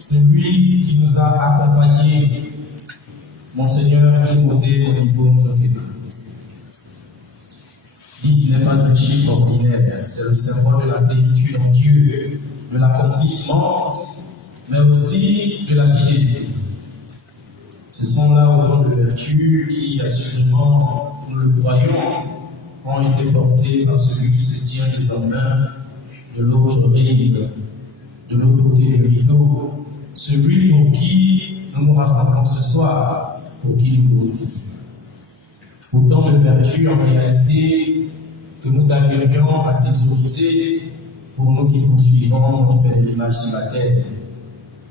celui qui nous a accompagnés, Monseigneur Timothée Modibo Nzokeba. 10 n'est pas un chiffre ordinaire, c'est le symbole de la plénitude en Dieu, de l'accomplissement, mais aussi de la fidélité. Ce sont là autant de vertus qui, assurément, nous le croyons, ont été portées par celui qui se tient désormais de l'autre rive, de l'autre côté du rideau, celui pour qui nous nous rassemblons ce soir, pour qui nous glorifions. Autant de vertus en réalité que nous gagnerions à thésauriser pour nous qui poursuivons notre pèlerinage sur la terre.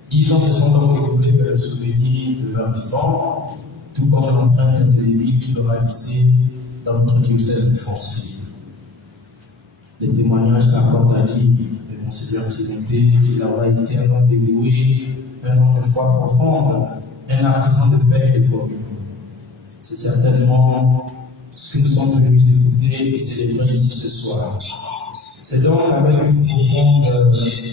10 ans se sont donc écoulés vers le souvenir de leur vivant, tout comme l'empreinte indélébile qu'il aura laissée dans notre diocèse de France. Les témoignages s'accordent à dire de Monseigneur Timothée qu'il aura été un homme dévoué, un homme de foi profonde, un artisan de paix et de communion. C'est certainement ce que nous sommes venus écouter et célébrer ici ce soir. C'est donc avec une profonde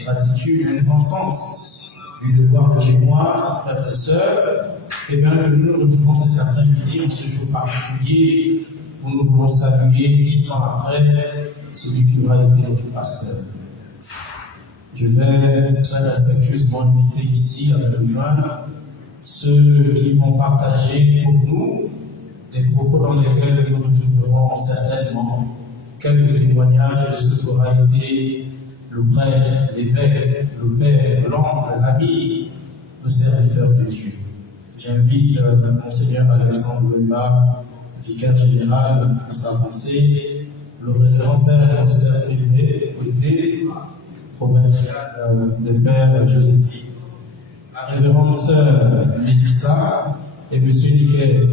gratitude et un bon sens du devoir que j'ai moi, frères et sœurs, et bien que nous nous retrouvons cet après-midi en ce jour particulier où nous voulons saluer 10 ans après celui qui aura été notre pasteur. Je vais très respectueusement inviter ici à me rejoindre ceux qui vont partager pour nous des propos dans lesquels nous retrouverons certainement quelques témoignages de ce qu'aura été le prêtre, l'évêque, le père, l'oncle, l'ami, le serviteur de Dieu. J'invite Monseigneur Alexandre Wemba, vicaire général, à s'avancer, le révérend père Consulat privé, côté provincial de père Joséphine, la révérende sœur Mélissa et monsieur Niquet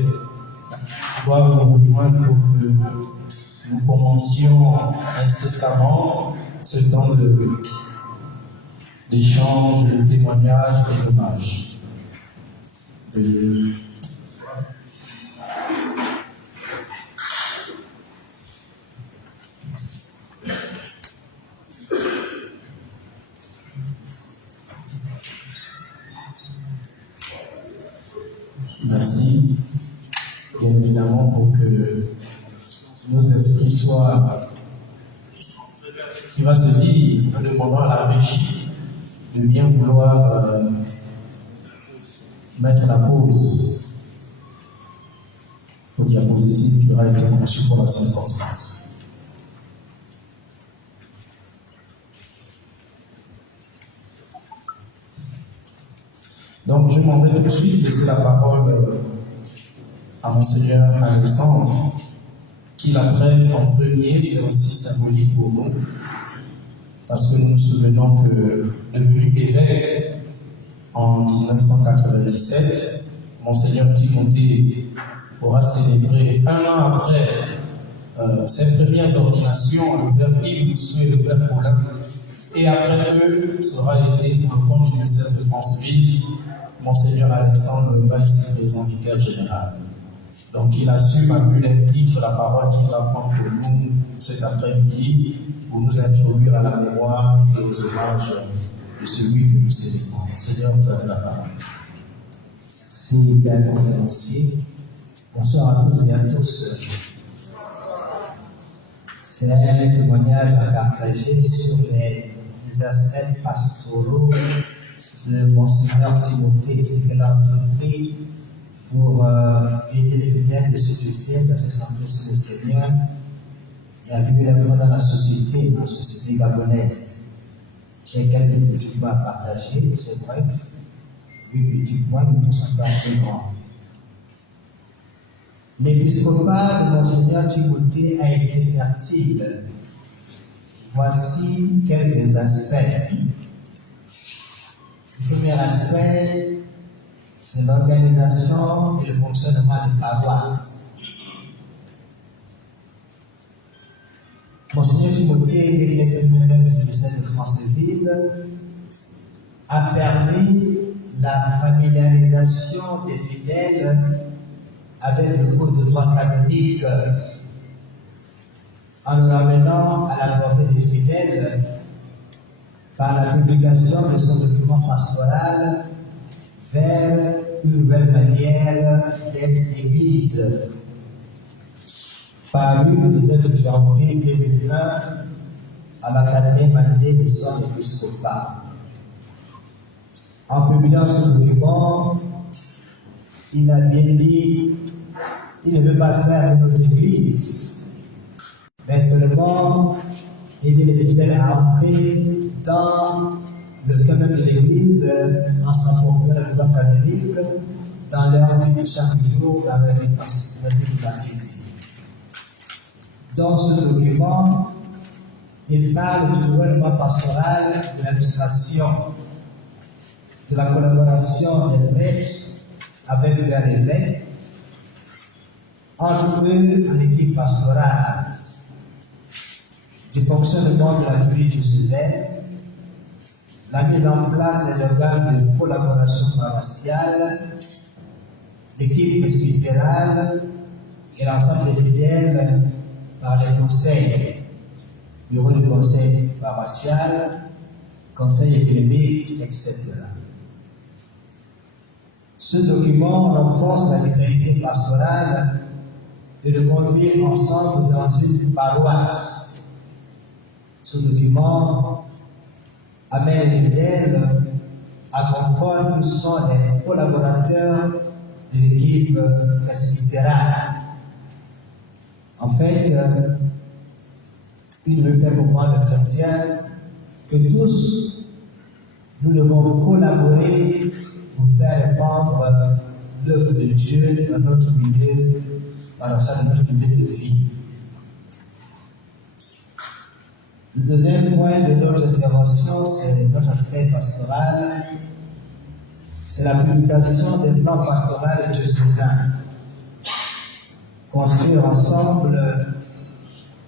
doivent nous rejoindre pour que nous commencions incessamment ce temps d'échange, de témoignage et d'hommage. Merci, bien évidemment, pour que nos esprits soient qui va se dire, nous demandons à la régie de bien vouloir mettre la pause au diapositive qui aura été conçu pour la circonstance. Donc je m'en vais tout de suite laisser la parole à Monseigneur Alexandre, qui l'apprenne en premier, c'est aussi symbolique pour nous, parce que nous nous souvenons que, devenu évêque en 1997, Monseigneur Timothée aura célébré un an après ses premières ordinations, le père Yves Moussou et le père Paulin, et après eux, ça aura été pour le compte du diocèse de Franceville, Monseigneur Alexandre Wemba, ici présent vicaire général. Donc il assume à but d'un titre la parole qu'il va prendre pour nous cet après-midi pour nous introduire à la mémoire et aux hommages de celui que nous célébrons. Seigneur, vous avez la parole. Si bien conférencier, bonsoir à tous et à tous. C'est un témoignage à partager sur les aspects pastoraux de Monseigneur Timothée, ce qu'elle a entrepris pour aider les fidèles de ce diocèse à se centrer sur le Seigneur et à vivre la foi dans la société gabonaise. J'ai quelques petits points à partager, c'est bref. 8 petits points, mais ne sont pas assez grands. L'épiscopat de Monseigneur Timothée a été fertile. Voici quelques aspects. Le premier aspect, c'est l'organisation et le fonctionnement des paroisses. Monseigneur Timothée, dès qu'il était lui-même du diocèse de Franceville, a permis la familiarisation des fidèles avec le code de droit canonique en le ramenant à la portée des fidèles par la publication de son document pastoral vers une nouvelle manière d'être Église, paru le 9 janvier 2001 à la 4e année de son épiscopat. En publiant ce document, il a bien dit qu'il ne veut pas faire une autre Église, mais seulement aider les fidèles à entrer dans le cœur de l'Église en s'appropriant la loi canonique dans leur vie de chaque jour, dans leur vie baptisée. Dans ce document, il parle du gouvernement pastoral, de l'administration, de la collaboration des prêtres avec leurs évêques, entre eux en équipe pastorale, du fonctionnement de la vie diocésaine, la mise en place des organes de collaboration paroissiale, l'équipe presbytérale et l'ensemble des fidèles par les conseils, bureau du conseil paroissial, conseil économique, etc. Ce document renforce la vitalité pastorale et le conduire ensemble dans une paroisse. Ce document amène les fidèles à comprendre qu'ils sont les collaborateurs de l'équipe presbytérale. En fait, il veut faire comprendre aux chrétiens que tous, nous devons collaborer pour faire répandre l'œuvre de Dieu dans notre milieu, par notre milieu de vie. Le deuxième point de notre intervention, c'est notre aspect pastoral, c'est la publication des plans pastoraux diocésains. Construire ensemble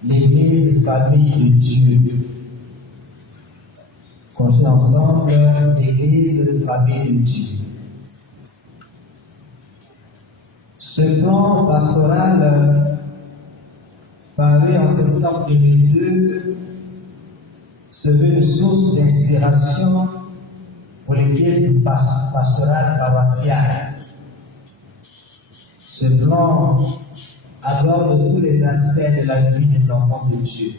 l'Église, famille de Dieu. Construire ensemble l'Église, famille de Dieu. Ce plan pastoral, paru en septembre 2002, se veut une source d'inspiration pour l'équipe pastorale paroissiale. Ce plan aborde tous les aspects de la vie des enfants de Dieu.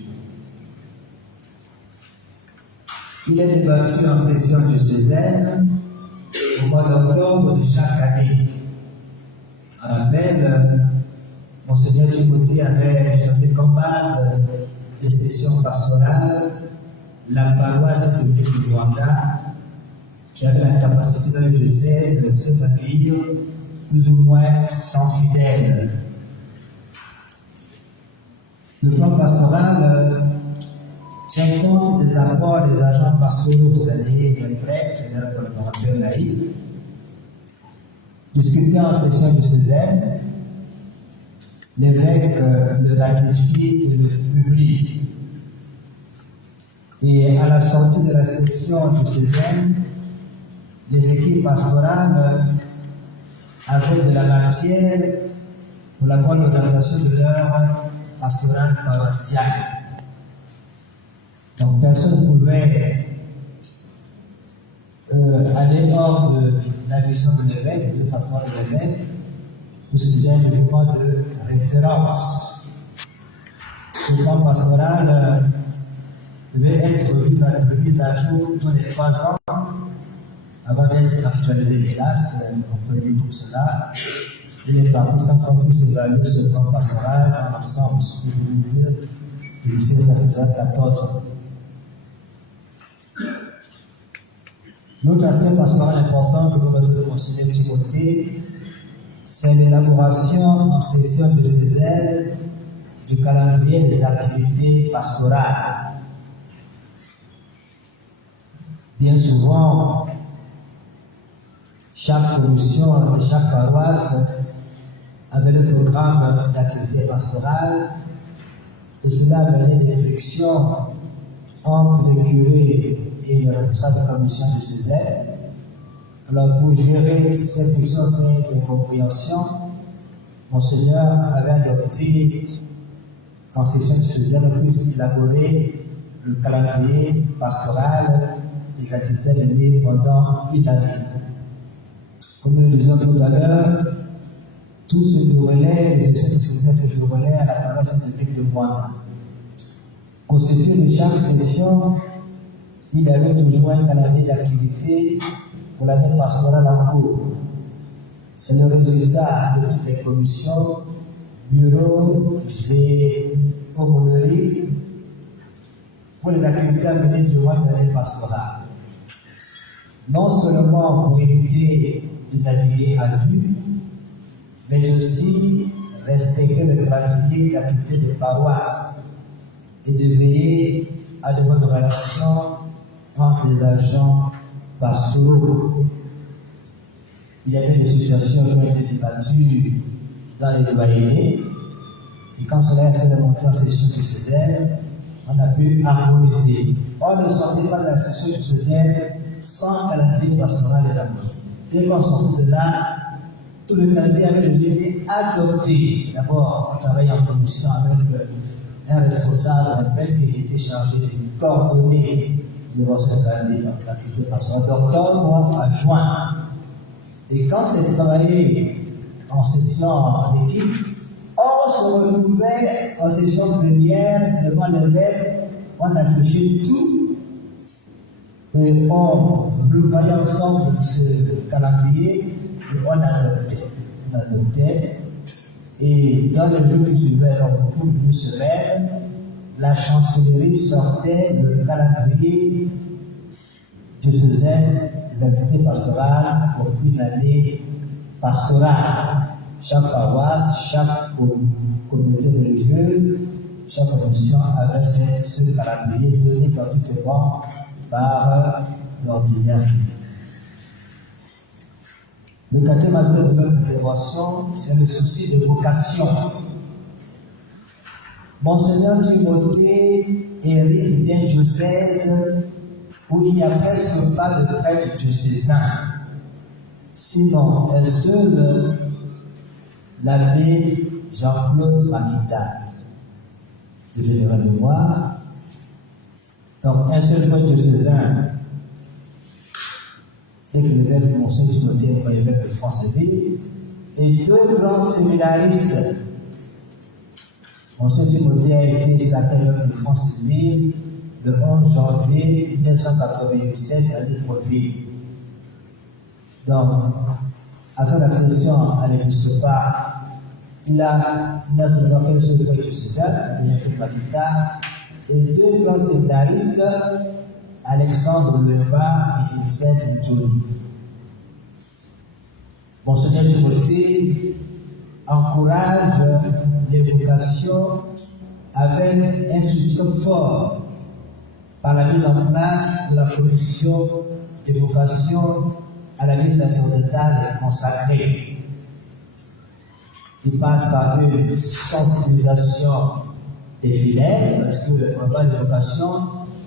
Il est débattu en session diocésaine au mois d'octobre de chaque année. En rappel, Monseigneur Timothée avait choisi comme base des sessions pastorales la paroisse catholique du Rwanda, qui avait la capacité dans le diocèse de d'accueillir plus ou moins 100 fidèles. Le plan pastoral tient compte des apports des agents pastoraux, c'est-à-dire des prêtres et des collaborateurs laïcs, discuté en session diocésaine, l'évêque le ratifie et le publie. Et à la sortie de la session diocésaine, les équipes pastorales avaient de la matière pour la bonne organisation de leur pastorale paroissiale. Donc personne ne pouvait aller hors de la vision de l'évêque, du pasteur de l'évêque, pour ce qui est un document de référence. Ce plan pastoral devait être remis à jour tous les 3 ans avant d'être actualisé. Hélas, on peut dire tout cela. Il est parti sans qu'on puisse évaluer ce plan pastoral en ensemble, ce que je veux dire, que ici, ça faisait 14 ans. L'autre aspect pastoral important que nous retrouvons de Monseigneur Timothée, c'est l'élaboration en session de diocésaine du calendrier des activités pastorales. Bien souvent, chaque commission et chaque paroisse avait le programme d'activité pastorale et cela amenait des frictions entre les curés et les responsables de la commission de diocésaine. Alors, pour gérer ces frictions, ces incompréhensions, Monseigneur avait adopté qu'en session diocésaine, on puisse élaborer le calendrier pastoral les activités menées pendant une année. Comme nous le disions tout à l'heure, tout se déroulait, les sessions diocésaines se déroulaient à la paroisse Saint-Dominique de Rwanda. Constitué de chaque session, il y avait toujours un calendrier d'activités pour l'année pastorale en cours. C'est le résultat de toutes les commissions, bureaux et aumôneries pour les activités à mener durant une année pastorale. Non seulement pour éviter de naviguer à vue, mais aussi respecter le calendrier d'activités des paroisses et de veiller à de bonnes relations entre les agents pastoraux. Il y avait des situations qui ont été débattues dans les doyennés, et quand cela s'est remonté en session diocésaine, on a pu harmoniser. On ne sortait pas de la session diocésaine sans calendrier pastoral et d'abord. Dès qu'on sortait de là, tout le calendrier avait déjà été adopté. D'abord, on travaillait en commission avec un responsable, un père qui était chargé de coordonner l'évolution du calendrier d'activité pastorale d'octobre à juin. Et quand c'est travaillé en session en équipe, on se retrouvait en session plénière devant l'évêque, on affichait tout et on revoyait ensemble ce calendrier et on adoptait. Et dans les jours qui suivaient, au cours d'une semaine, la chancellerie sortait le calendrier diocésain des activités pastorales pour une année pastorale. Chaque paroisse, chaque communauté religieuse, chaque commission avait ce calendrier donné gratuitement par l'ordinaire. Le quatrième aspect de notre intervention, c'est le souci de vocation. Monseigneur Timothée hérite d'un diocèse où il n'y a presque pas de prêtre diocésain. Sinon, un seul, l'abbé Jean-Claude Makita, de vénérer mémoire. Donc, un seul prêtre diocésain, dès que l'évêque de Monseigneur Timothée est évêque de Franceville, et deux grands séminaristes. Monseigneur Timothée a été sacré évêque de Franceville le 11 janvier 1997 à Libreville. Donc, à son accession à l'épiscopat, il n'a seulement qu'un seul prêtre diocésain, Jean-Claude Makita, et deux grands séminaristes, Alexandre Lebas et Fred Joly. Monseigneur Timothée encourage les vocations avec un soutien fort par la mise en place de la commission des vocations à la vie sacerdotale et consacrée, qui passe par une sensibilisation des fidèles, parce que on parle de vocation,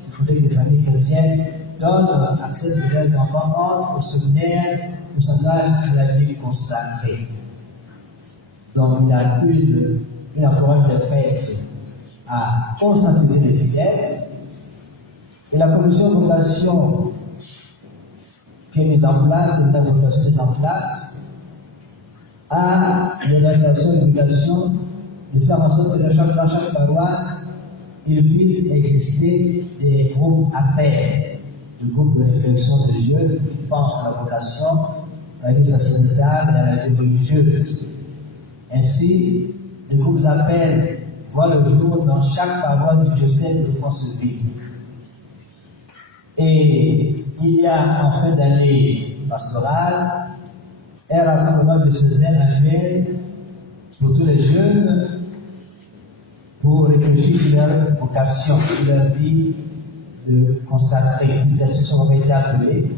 il faudrait que les familles chrétiennes donnent accès à leurs enfants, entrent au séminaire, ou s'engagent à la vie consacrée. Donc il encourage les prêtres à conscientiser les fidèles, et la commission de vocation qui est mise en place, c'est la vocation mise en place, a l'obligation de faire en sorte que dans chaque paroisse, il puisse exister des groupes appels, des groupes de réflexion de jeunes qui pensent à la vocation, à la vie sacerdotale et à la vie religieuse. Ainsi, des groupes appels voient le jour dans chaque paroisse du diocèse de Franceville. Et il y a en fin d'année pastorale un rassemblement diocésain annuel pour tous les jeunes pour réfléchir sur leur vocation, sur leur vie de consacrer. Une institution va être appelée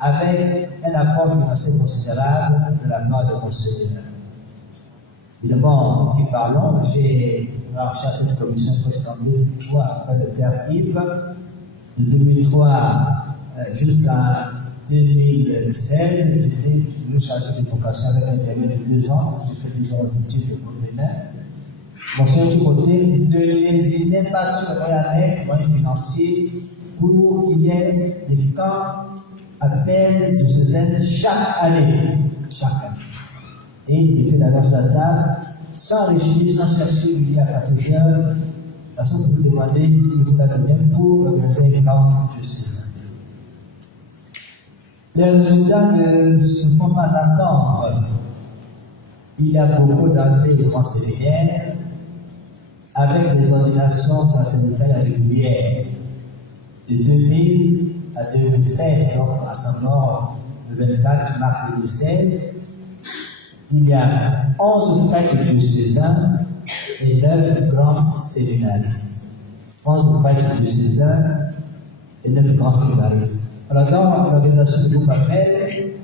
avec un apport financier considérable de la part de Monseigneur. Évidemment, qui parlons, j'ai marché à cette commission en 2003 après le Père Yves. De 2003 jusqu'à 2016, j'étais le chargé de vocation avec un intervalle de 2 ans. J'ai fait 10 ans d'études au Bénin. Monseigneur Timothée ne lésinait pas sur les moyens financiers pour qu'il y ait des camps appels de ce zen chaque année. Et il mettait d'abord sur la table, sans réfléchir, sans chercher, il dit à 14 heures, la façon que vous demandez, il vous la donne pour organiser un camp de 6 ans. Les résultats ne se font pas attendre. Il y a beaucoup d'entrées au grand séminaire avec des ordinations sacerdotales régulières de 2000 à 2016, donc rassemblement le 24 mars 2016. Il y a 11 prêtres diocésains et 9 grands séminaristes. 11 prêtres diocésains et 9 grands séminaristes. Alors, dans l'organisation du groupe appel,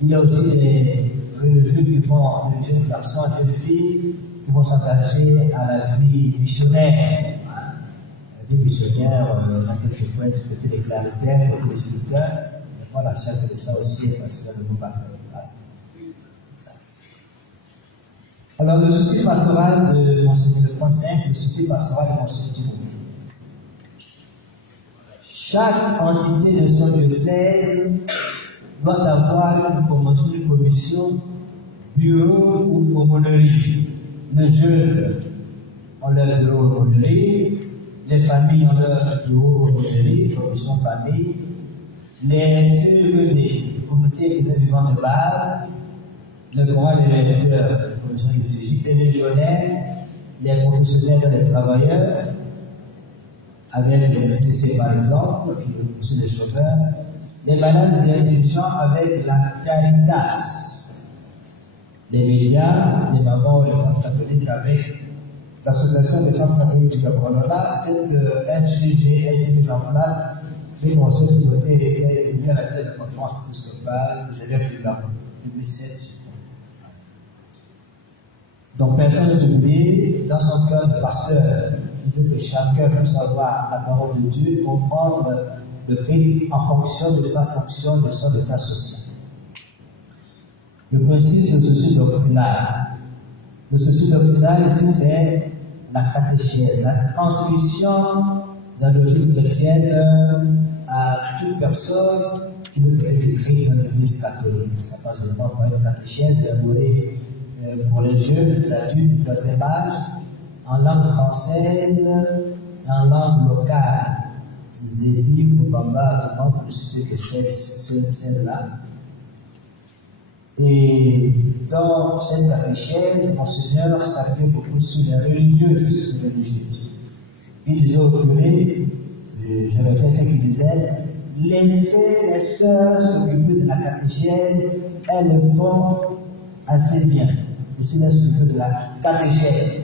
il y a aussi des religieux qui vont, des jeunes garçons et jeunes filles, qui vont s'engager à la vie missionnaire. La vie missionnaire, laquelle je peux être côté des claritaires, côté des sculpteurs. Et voilà, chacun de ça aussi est passé dans le groupe appel. Voilà. Alors, le souci pastoral de Monseigneur, le point 5, le souci pastoral de Monseigneur Timothée. Chaque entité de son diocèse doit avoir une commission, bureau ou aumônerie. Les jeunes ont leur bureau aumônerie, les familles ont leur bureau aumônerie, commission famille, les CEV, les communautés vivants de base, le grand des lecteurs, commission liturgique, les légionnaires, les professionnels et les travailleurs, avec les TC par exemple, qui sont des chauffeurs, les malades et intelligents avec la Caritas, les médias, les mamans et les femmes catholiques avec l'association des femmes catholiques du Gabon. Là, cette FCG a été mise en place et Monsieur Timothée était élu à la tête de la conférence épiscopale des évêques du Gabon, 2007. Donc, personne n'est oublié, dans son cœur de pasteur, il veut que chacun puisse avoir la parole de Dieu, comprendre le Christ en fonction de sa fonction, de son état social. Le principe, c'est le souci doctrinal. Le souci doctrinal, ici, c'est la catéchèse, la transmission de la doctrine chrétienne à toute personne qui veut connaître le Christ dans l'Église catholique. Ça passe vraiment par une catéchèse élaborée pour les jeunes, les adultes du troisième âge, en langue française et en langue locale. Zébi, Kobamba, demande pour citer que celle-là. Et dans cette catéchèse, Monseigneur s'appuie beaucoup sur les religieuses. Il disait au curé, je répète ce qu'il disait, laissez les sœurs s'occuper de la catéchèse, elles le font assez bien. Laissez-les s'occuper de la catéchèse.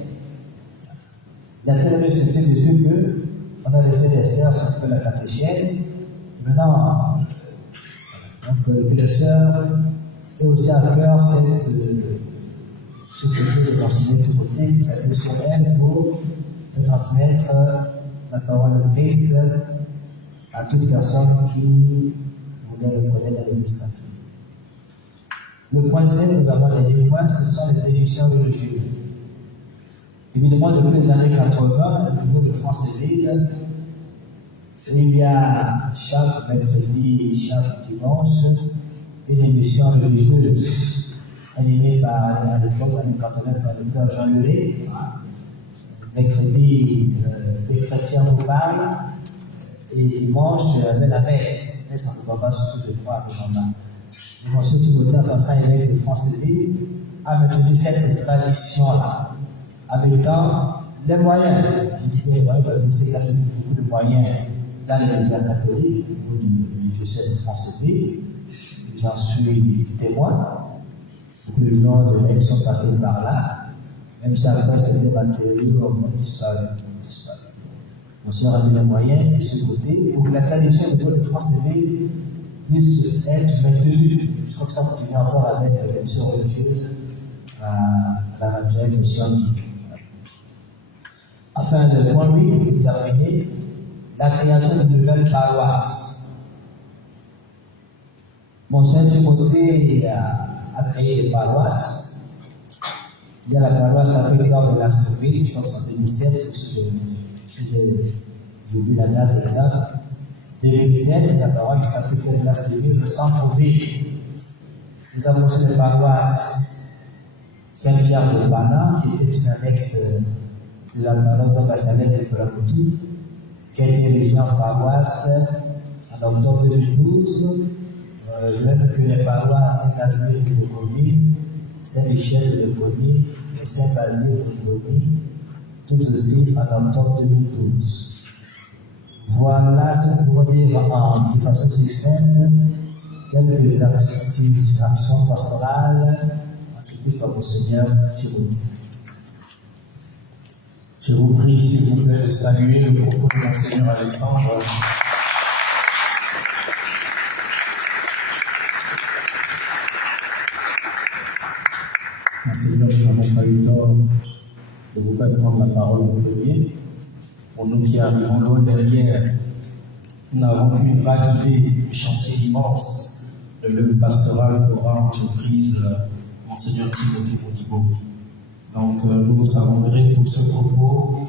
Il a tellement insisté dessus qu'on a laissé les sœurs s'occuper de la catéchèse. Et maintenant, que les sœurs aient aussi à cœur ce côté de Monseigneur Timothée qui s'appuie sur elle pour transmettre la parole de Christ à toute personne qui voulait le connaître dans l'Église catholique. Le point 7, nous avons les deux points, ce sont les élections religieuses. Évidemment, depuis les années 80, au niveau de France et Ville, il y a chaque mercredi et chaque dimanche une émission religieuse animée par, à l'époque, en 1980, par le père Jean Luré. Mercredi, les chrétiens vous parlent, et dimanche, la messe. La messe en Baba, surtout, je crois, avec Jean-Marc. Et Monsieur Timothée, en passant évêque de France et Ville, a maintenu cette tradition-là, en mettant les moyens. Je dis que les moyens, parce que c'est quand même beaucoup de moyens dans les médias catholiques, au niveau du diocèse de France et Ville. J'en suis témoin. Beaucoup de gens de l'aide sont passés par là. Même si après ces matériaux ont disparu. On a mis les moyens de ce côté pour que la tradition de France et Ville puisse être maintenue. Je crois que ça continue encore avec les émissions religieuses à la radio émission. Enfin, le point 8 est terminé, la création de nouvelles paroisses. Monseigneur Timothée a créé des paroisses. Il y a la paroisse Sacré-Cœur de l'Astroville, je crois que c'est en 2007, si j'ai oublié la date exacte. 2007, la parole qui s'appelle Quelle place de Dieu, le centre-ville. Nous avons aussi la paroisse Saint-Pierre de Bana, qui était une annexe de la paroisse d'Ambassadeur de Plamoutou, qui a été érigée en paroisse en octobre 2012, même que les paroisses Saint-Casimir de Bourgogne, Saint-Michel de Bourgogne et Saint-Basile de Bourgogne, toutes aussi en octobre 2012. Voilà ce que nous pouvons dire de façon succincte quelques actions pastorales entreprises par Monseigneur Timothée. Je vous prie, s'il vous plaît, de saluer le propos de Monseigneur Alexandre. Monseigneur, nous n'avons pas eu tort de vous faire prendre la parole en premier. Pour nous qui arrivons loin derrière, nous n'avons qu'une vague idée du chantier immense de l'œuvre pastorale qu'aura entreprise Monseigneur Timothée Modibo. Donc, nous vous savons gré pour ce propos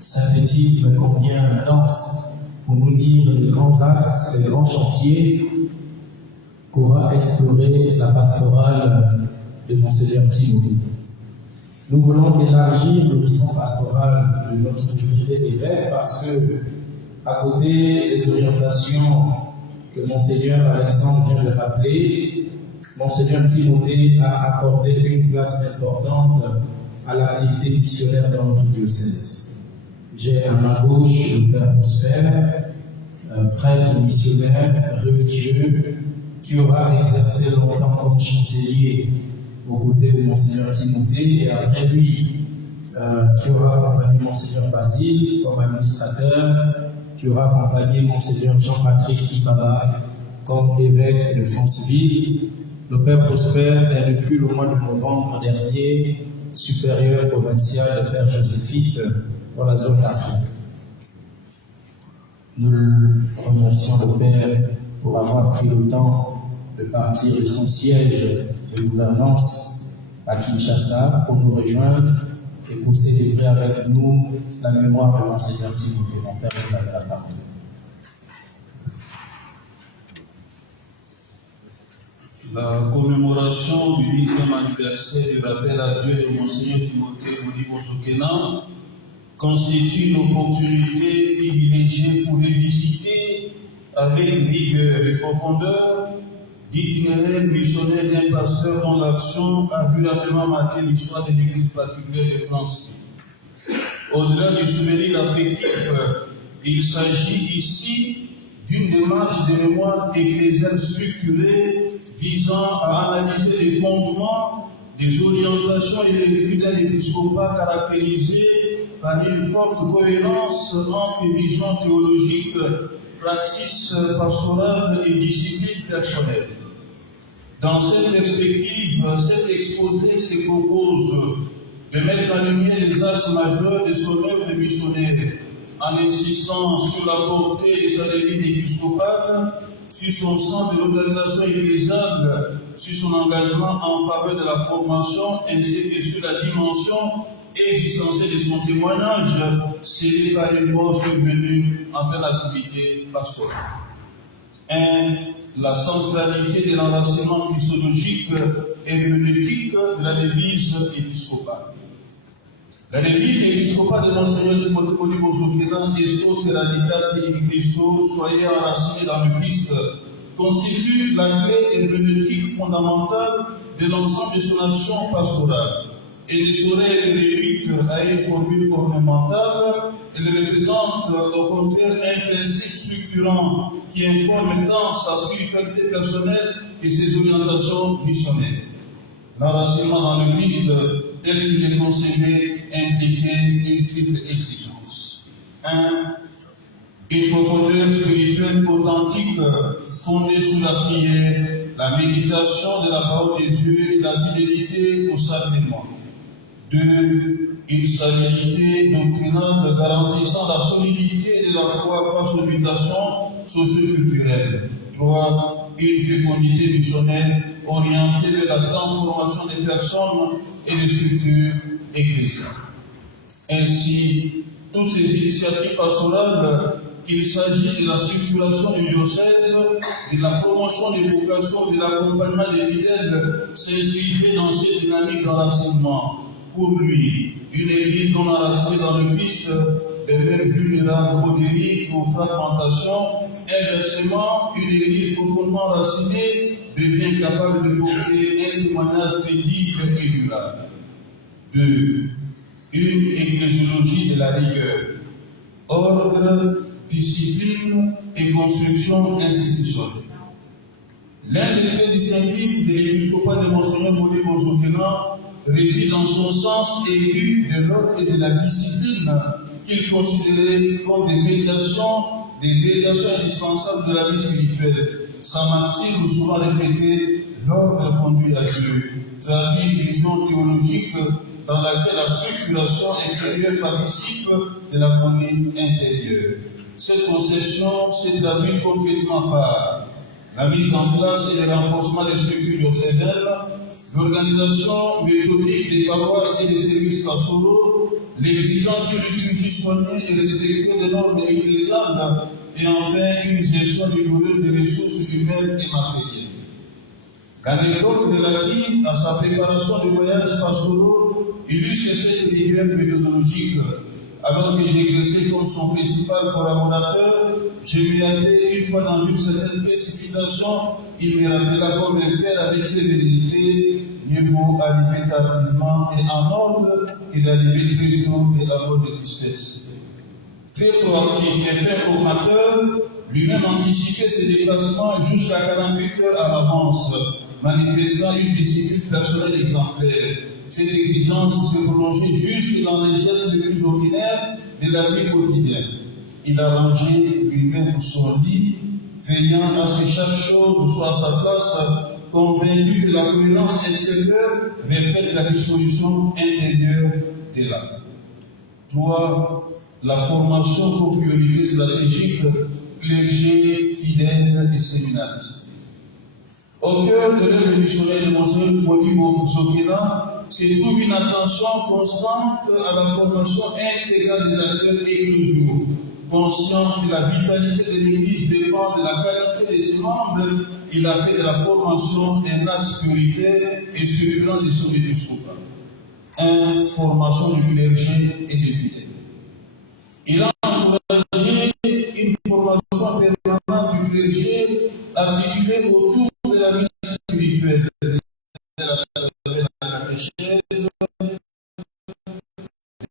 synthétique, mais combien dense, pour nous lire les grands axes, les grands chantiers qu'aura exploré la pastorale de Monseigneur Timothée. Nous voulons élargir l'horizon pastoral de notre autorité d'évêque parce que, à côté des orientations que Monseigneur Alexandre vient de rappeler, Monseigneur Timothée a accordé une place importante à l'activité missionnaire dans notre diocèse. J'ai à ma gauche le Père Prosper, prêtre missionnaire religieux, qui aura exercé longtemps comme chancelier aux côtés de Monseigneur Timothée, et après lui, qui aura accompagné Monseigneur Basile comme administrateur, qui aura accompagné Monseigneur Jean-Patrick Ibaba comme évêque de Franceville. Le Père Prosper est depuis le mois de novembre dernier supérieur provincial de Père Joséphite dans la zone d'Afrique. Nous remercions le Père pour avoir pris le temps de partir de son siège de gouvernance à Kinshasa pour nous rejoindre et pour célébrer avec nous la mémoire de Monseigneur Timothée. Mon Père, vous avez la parole. La commémoration du 10e anniversaire du rappel à Dieu de Monseigneur Timothée Modibo Zokena constitue une opportunité privilégiée pour revisiter avec rigueur et profondeur l'itinéraire missionnaire d'un pasteur dont l'action a durablement marqué l'histoire de l'Église particulière de France. Au-delà du souvenir affectif, il s'agit ici d'une démarche de mémoire ecclésiale structurée visant à analyser les fondements des orientations et les refus d'un épiscopat caractérisé par une forte cohérence entre vision théologique, praxis pastorale et discipline personnelle. Dans cette perspective, cet exposé se propose de mettre en lumière les axes majeurs de son œuvre missionnaire, en insistant sur la portée de sa dérive épiscopale, sur son sens de l'organisation ecclésiale, sur son engagement en faveur de la formation, ainsi que sur la dimension existentielle de son témoignage, scellé par une mort survenue en pleine activité pastorale. 1. La centralité de l'enracinement christologique et herméneutique de la devise épiscopale. La devise épiscopale de Monseigneur Timothée Modibo Zokena, Esto Terranitate in Christo, soyez enracinés dans le Christ, constitue la clé herméneutique fondamentale de l'ensemble de son action pastorale. Elle ne saurait être réduite à une formule ornementale, elle représente au contraire un principe structurant qui informe tant sa spiritualité personnelle que ses orientations missionnaires. L'enracinement dans le Christ, tel qu'il est concevé, impliquait une triple exigence. 1. Une profondeur spirituelle authentique fondée sur la prière, la méditation de la parole de Dieu et la fidélité au sacrement. 2. Une stabilité doctrinale garantissant la solidité de la foi face aux mutations socio-culturelles. 3. Une fécondité missionnaire orientée vers la transformation des personnes et des structures ecclésiales. Ainsi, toutes ces initiatives pastorales qu'il s'agisse de la structuration du diocèse, de la promotion des vocations, de l'accompagnement des fidèles, s'inscrivait dans cette dynamique d'enracinement. Pour lui, une église non enracinée dans le Christ est même vulnérable aux dérives et aux fragmentations. Inversement, une église profondément enracinée devient capable de porter un témoignage crédible et durable. 2. Une ecclésiologie de la rigueur. Ordre, discipline et construction institutionnelle. L'un des traits distinctifs de l'épiscopat de Monseigneur Modibo Jokena réside dans son sens aigu de l'ordre et de la discipline qu'il considérait comme des médiations indispensables de la vie spirituelle. Sa maxime, souvent répétée, l'ordre conduit à Dieu, traduit une vision théologique dans laquelle la circulation extérieure participe de la conduite intérieure. Cette conception s'est traduite concrètement par la mise en place et le renforcement des structures diocésaines, l'organisation méthodique des paroisses et des services pastoraux, l'exigence d'une liturgie soignée et respectueuse des normes ecclésiales, et enfin une gestion rigoureuse des ressources humaines et matérielles. L'anecdote relative à sa préparation de voyages pastoraux illustre cette rigueur méthodologique. Alors que j'exerçais comme son principal collaborateur, je m'y attendais une fois dans une certaine précipitation. Il me rappela comme un père avec sévérité: mieux vaut arriver tardivement et en ordre que d'arriver très tôt et à bord de tristesse. Très proactif et fin formateur, lui-même anticipait ses déplacements jusqu'à 48 heures à l'avance, manifestant une discipline personnelle exemplaire. Cette exigence s'est prolongée jusque dans les gestes les plus ordinaires de la vie quotidienne. Il a rangé une pour son lit, veillant à ce que chaque chose soit à sa place, convaincu que la cohérence extérieure reflète la disposition intérieure de l'âme. 3. La formation comme priorité stratégique, clergé, fidèle et séminariste. Au cœur de l'œuvre missionnaire de Monseigneur Modibo Jokena se trouve une attention constante à la formation intégrale des acteurs ecclésiaux. Conscient que la vitalité de l'Église dépend de la qualité de ses membres, il a fait de la formation un axe prioritaire et structurant de son épiscopat. 1. Formation du clergé et des fidèles. Il a encouragé une formation permanente du clergé articulée autour de la vie spirituelle, de la catéchèse,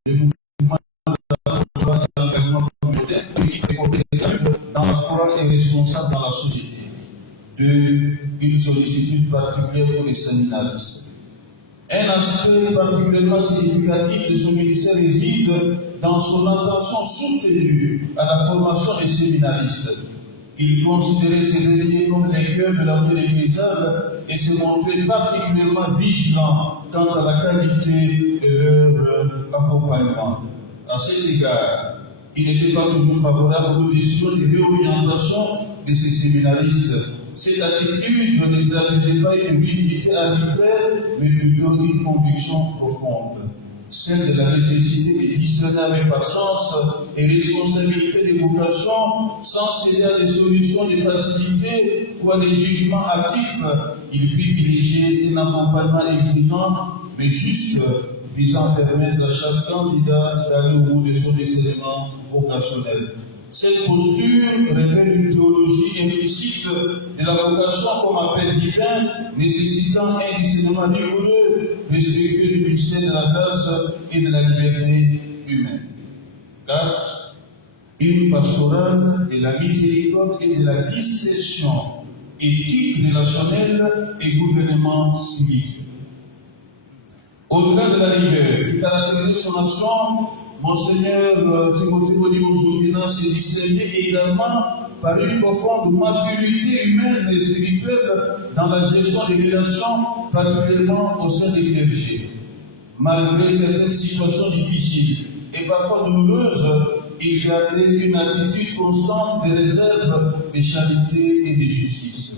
le mouvement de la foi et l'engagement communautaire, qui fait former dans la foi et responsable dans la société. 2. Une sollicitude particulière pour les séminaristes. Un aspect particulièrement significatif de son ministère réside dans son attention soutenue à la formation des séminaristes. Il considérait ces derniers comme les cœurs de la vie ecclésiale et se montrait particulièrement vigilant quant à la qualité de leur accompagnement. À cet égard, il n'était pas toujours favorable aux décisions de réorientation de ces séminaristes. Cette attitude ne traduisait pas une rigidité arbitraire, mais plutôt une conviction profonde, celle de la nécessité de discerner avec patience et responsabilité des vocations, sans céder à des solutions de facilité ou à des jugements actifs. Il privilégiait un accompagnement exigeant, mais juste, visant à permettre à chaque candidat d'aller au bout de son discernement vocationnel. Cette posture révèle une théologie implicite de la vocation comme appel divin, nécessitant un discernement rigoureux, respectueux du mystère de la grâce et de la liberté humaine. 4. Une pastorale de la miséricorde et de la discrétion, éthique relationnelle et gouvernement spirituel. Au-delà de la rigueur qui caractérise son action, Monseigneur Timothée Modibo Jokena s'est distingué également par une profonde maturité humaine et spirituelle dans la gestion des relations, particulièrement au sein des clergés. Malgré certaines situations difficiles et parfois douloureuses, il gardait une attitude constante de réserve, de charité et de justice.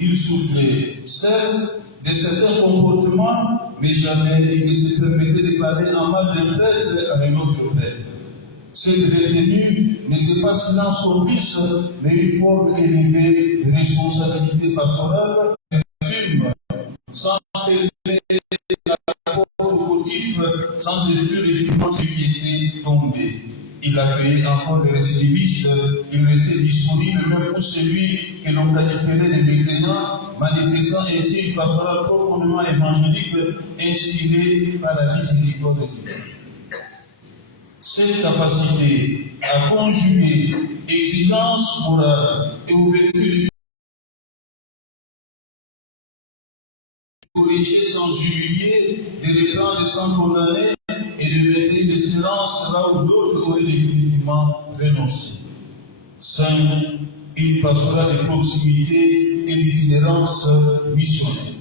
Il souffrait, certes, de certains comportements, mais jamais il ne se permettait de parler en mal d'un prêtre à un autre prêtre. Cette retenue n'était pas silence complice, mais une forme élevée de responsabilité pastorale, sans fermer la porte aux fautifs, sans exclure définitivement ceux qui étaient tombés. Il accueillait encore les récidivistes, il restait disponible même pour celui que l'on qualifierait de mécréant, manifestant ainsi une pastorale profondément évangélique inspirée par la miséricorde divine. Cette capacité à conjuguer exigence morale et ouverture du corriger sans humilier, de reprendre sans condamner et de mettre l'espérance là où d'autres auraient définitivement renoncé. 5. Une pastorale de proximité et d'itinérance missionnaire.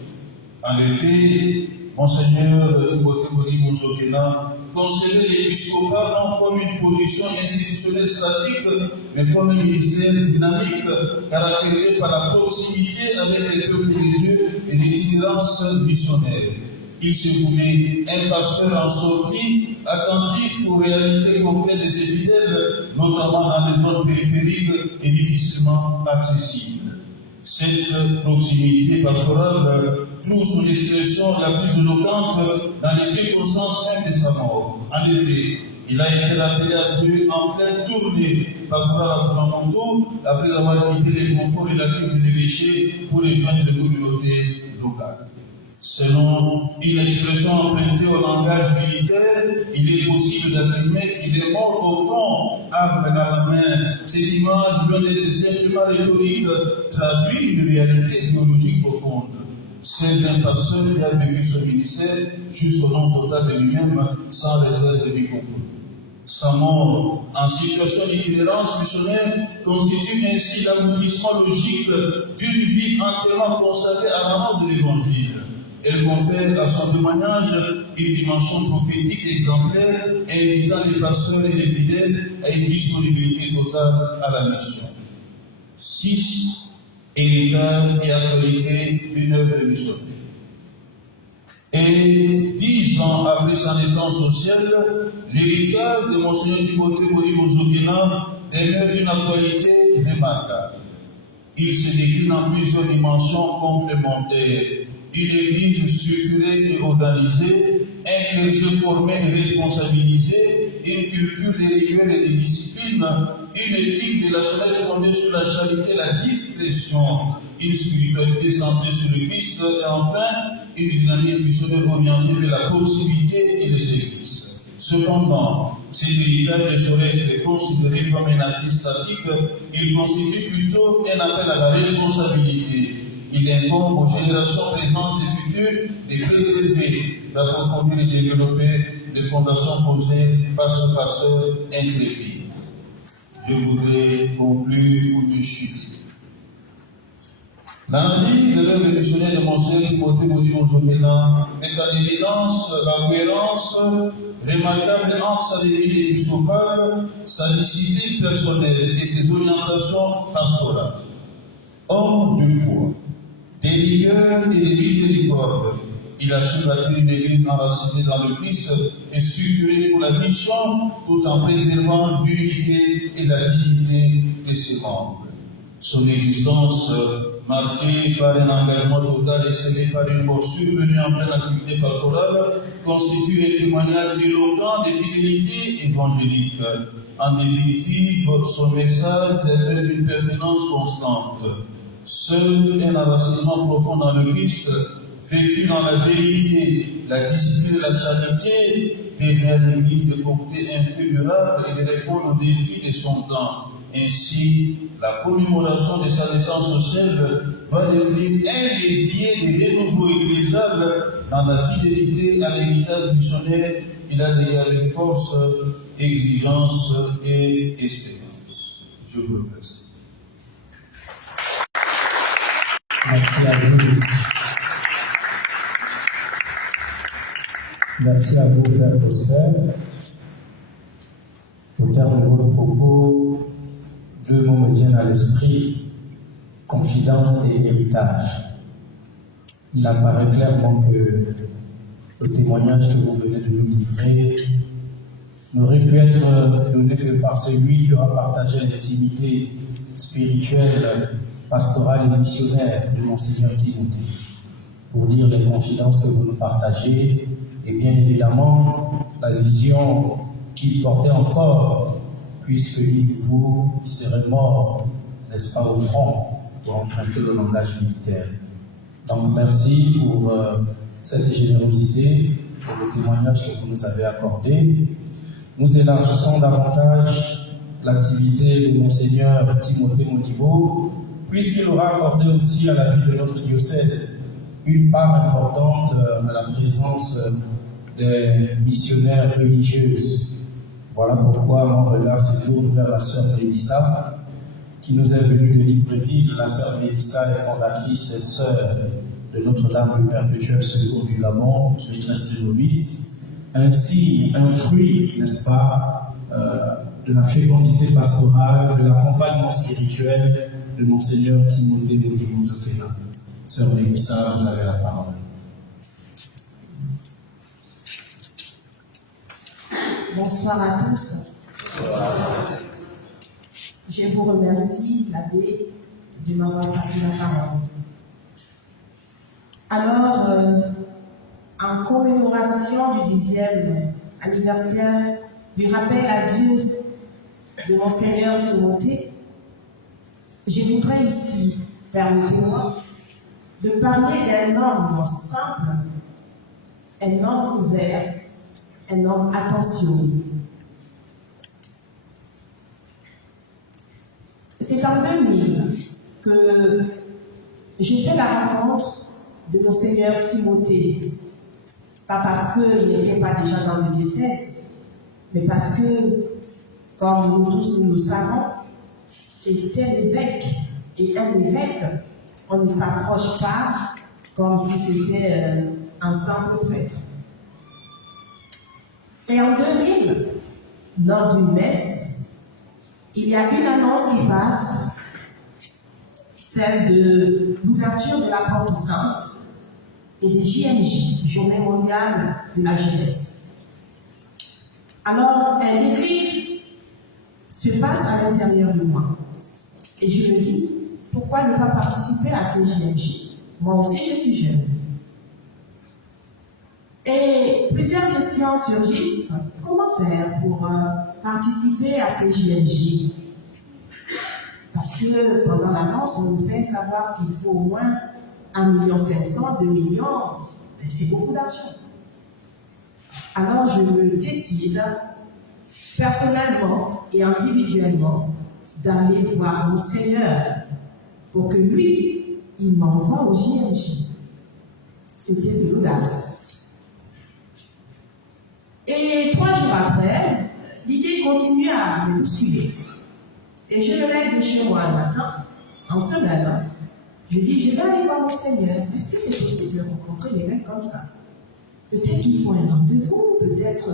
En effet, Monseigneur Timothée Modibo Nzokena concevait l'épiscopat non comme une position institutionnelle statique, mais comme un ministère dynamique, caractérisé par la proximité avec les peuples de Dieu et l'itinérance missionnaire. Il se voulait un pasteur en sortie, attentif aux réalités concrètes de ses fidèles, notamment dans les zones périphériques et difficilement accessibles. Cette proximité pastorale trouve son expression la plus éloquente dans les circonstances même de sa mort. En effet, il a été appelé à Dieu en pleine tournée pastorale à Kumamoto, après avoir quitté les conforts relatifs de l'évêché pour rejoindre les communautés locales. Selon une expression empruntée au langage militaire, il est possible d'affirmer qu'il est mort au front, arme à la main. Cette image doit être simplement rhétorique, traduit une réalité biologique profonde. Celle d'un pasteur qui a vécu son ministère jusqu'au nom total de lui-même, sans réserve du concours. Sa mort en situation d'itinérance missionnaire constitue ainsi l'aboutissement logique d'une vie entièrement consacrée à l'annonce de l'Évangile. Elle confère à son témoignage une dimension prophétique exemplaire, invitant les pasteurs et les fidèles à une disponibilité totale à la mission. 6. Héritage et actualité d'une œuvre missionnaire. Et 10 ans après sa naissance au ciel, l'héritage de Monseigneur Timothée Modibo Nzokena demeure d'une actualité remarquable. Il se décline en plusieurs dimensions complémentaires. Une église structurée et organisée, un clergé formé et responsabilisé, une culture des rigueurs et des disciplines, une éthique relationnelle fondée sur la charité et la discrétion, une spiritualité centrée sur le Christ et enfin une dynamique missionnaire orientée vers la proximité et le service. Cependant, cet héritage ne saurait être considéré comme un acte statique, il constitue plutôt un appel à la responsabilité. Il incombe aux générations présentes et futures de préserver, d'approfondir et de développer les fondations posées par ce pasteur intrépide. Je voudrais conclure ou déchirer. L'analyse de l'œuvre missionnaire de Monseigneur Timothée Modibo Nzokena met en évidence la cohérence remarquable entre sa démarche épiscopale, sa discipline personnelle et ses orientations pastorales. Homme de foi, des rigueurs et des miséricordes, il a su bâtir une église enracinée dans le Christ et structurée pour la mission tout en préservant l'unité et la dignité de ses membres. Son existence, marquée par un engagement total et scellée par une mort survenue en pleine activité pastorale, constitue un témoignage éloquent de fidélité évangélique. En définitive, son message demeure d'une pertinence constante. Seul un enracinement profond dans le Christ, vécu dans la vérité, la discipline et la charité, permet à l'Église de porter un feu durable et de répondre aux défis de son temps. Ainsi, la commémoration de sa naissance au ciel va devenir un levier de renouveau ecclésial dans la fidélité à l'héritage missionnaire qu'il a légué avec force, exigence et espérance. Je vous remercie. Merci à vous. Merci à vous, Père Prosper. Au terme de votre propos, deux mots me viennent à l'esprit, confidence et héritage. Il apparaît clairement que le témoignage que vous venez de nous livrer n'aurait pu être donné que par celui qui aura partagé l'intimité spirituelle, pastorale et missionnaire de Monseigneur Timothée, pour lire les confidences que vous nous partagez et bien évidemment la vision qu'il portait encore, puisque dites-vous, il serait mort, n'est-ce pas, au front, pour emprunter le langage militaire. Donc merci pour cette générosité, pour le témoignage que vous nous avez accordé. Nous élargissons davantage l'activité de Monseigneur Timothée Modibo, puisqu'il aura accordé aussi à la vie de notre diocèse une part importante à la présence des missionnaires religieuses. Voilà pourquoi mon regard se tourne vers la sœur Mélissa, qui nous est venue de Libreville. La sœur Mélissa est fondatrice et sœur de Notre-Dame du Perpétuel Secours du Gabon, maîtresse de novice, ainsi un fruit, n'est-ce pas, de la fécondité pastorale, de l'accompagnement spirituel de Monseigneur Timothée Modibo Zokena. Sœur Mélissa, vous avez la parole. Bonsoir à tous. Je vous remercie, l'abbé, de m'avoir passé la parole. Alors, en commémoration du 10e anniversaire du rappel à Dieu de Monseigneur Timothée, je voudrais ici, permettez-moi, de parler d'un homme simple, un homme ouvert, un homme attentionné. C'est en 2000 que j'ai fait la rencontre de Monseigneur Timothée, pas parce qu'il n'était pas déjà dans le diocèse, mais parce que, comme nous tous nous le savons, c'était l'évêque. Et un évêque, on ne s'approche pas comme si c'était un simple prêtre. Et en 2000, lors d'une messe, il y a une annonce qui passe, celle de l'ouverture de la Porte Sainte et des JMJ, Journée mondiale de la jeunesse. Alors, un déclic se passe à l'intérieur de moi. Et je me dis, pourquoi ne pas participer à ces JMJ? Moi aussi, je suis jeune. Et plusieurs questions surgissent. Comment faire pour participer à ces JMJ? Parce que pendant l'annonce, on nous fait savoir qu'il faut au moins 1,5 million, 2 millions. C'est beaucoup d'argent. Alors je me décide, personnellement et individuellement, d'aller voir mon Seigneur pour que lui, il m'envoie au JMJ. C'était de l'audace. Et 3 jours après, l'idée continue à me bousculer. Et je me lève de chez moi le matin, en semaine. Je dis, je vais aller voir mon Seigneur. Est-ce que c'est possible de rencontrer des mecs comme ça? Peut-être qu'il faut un rendez-vous, peut-être,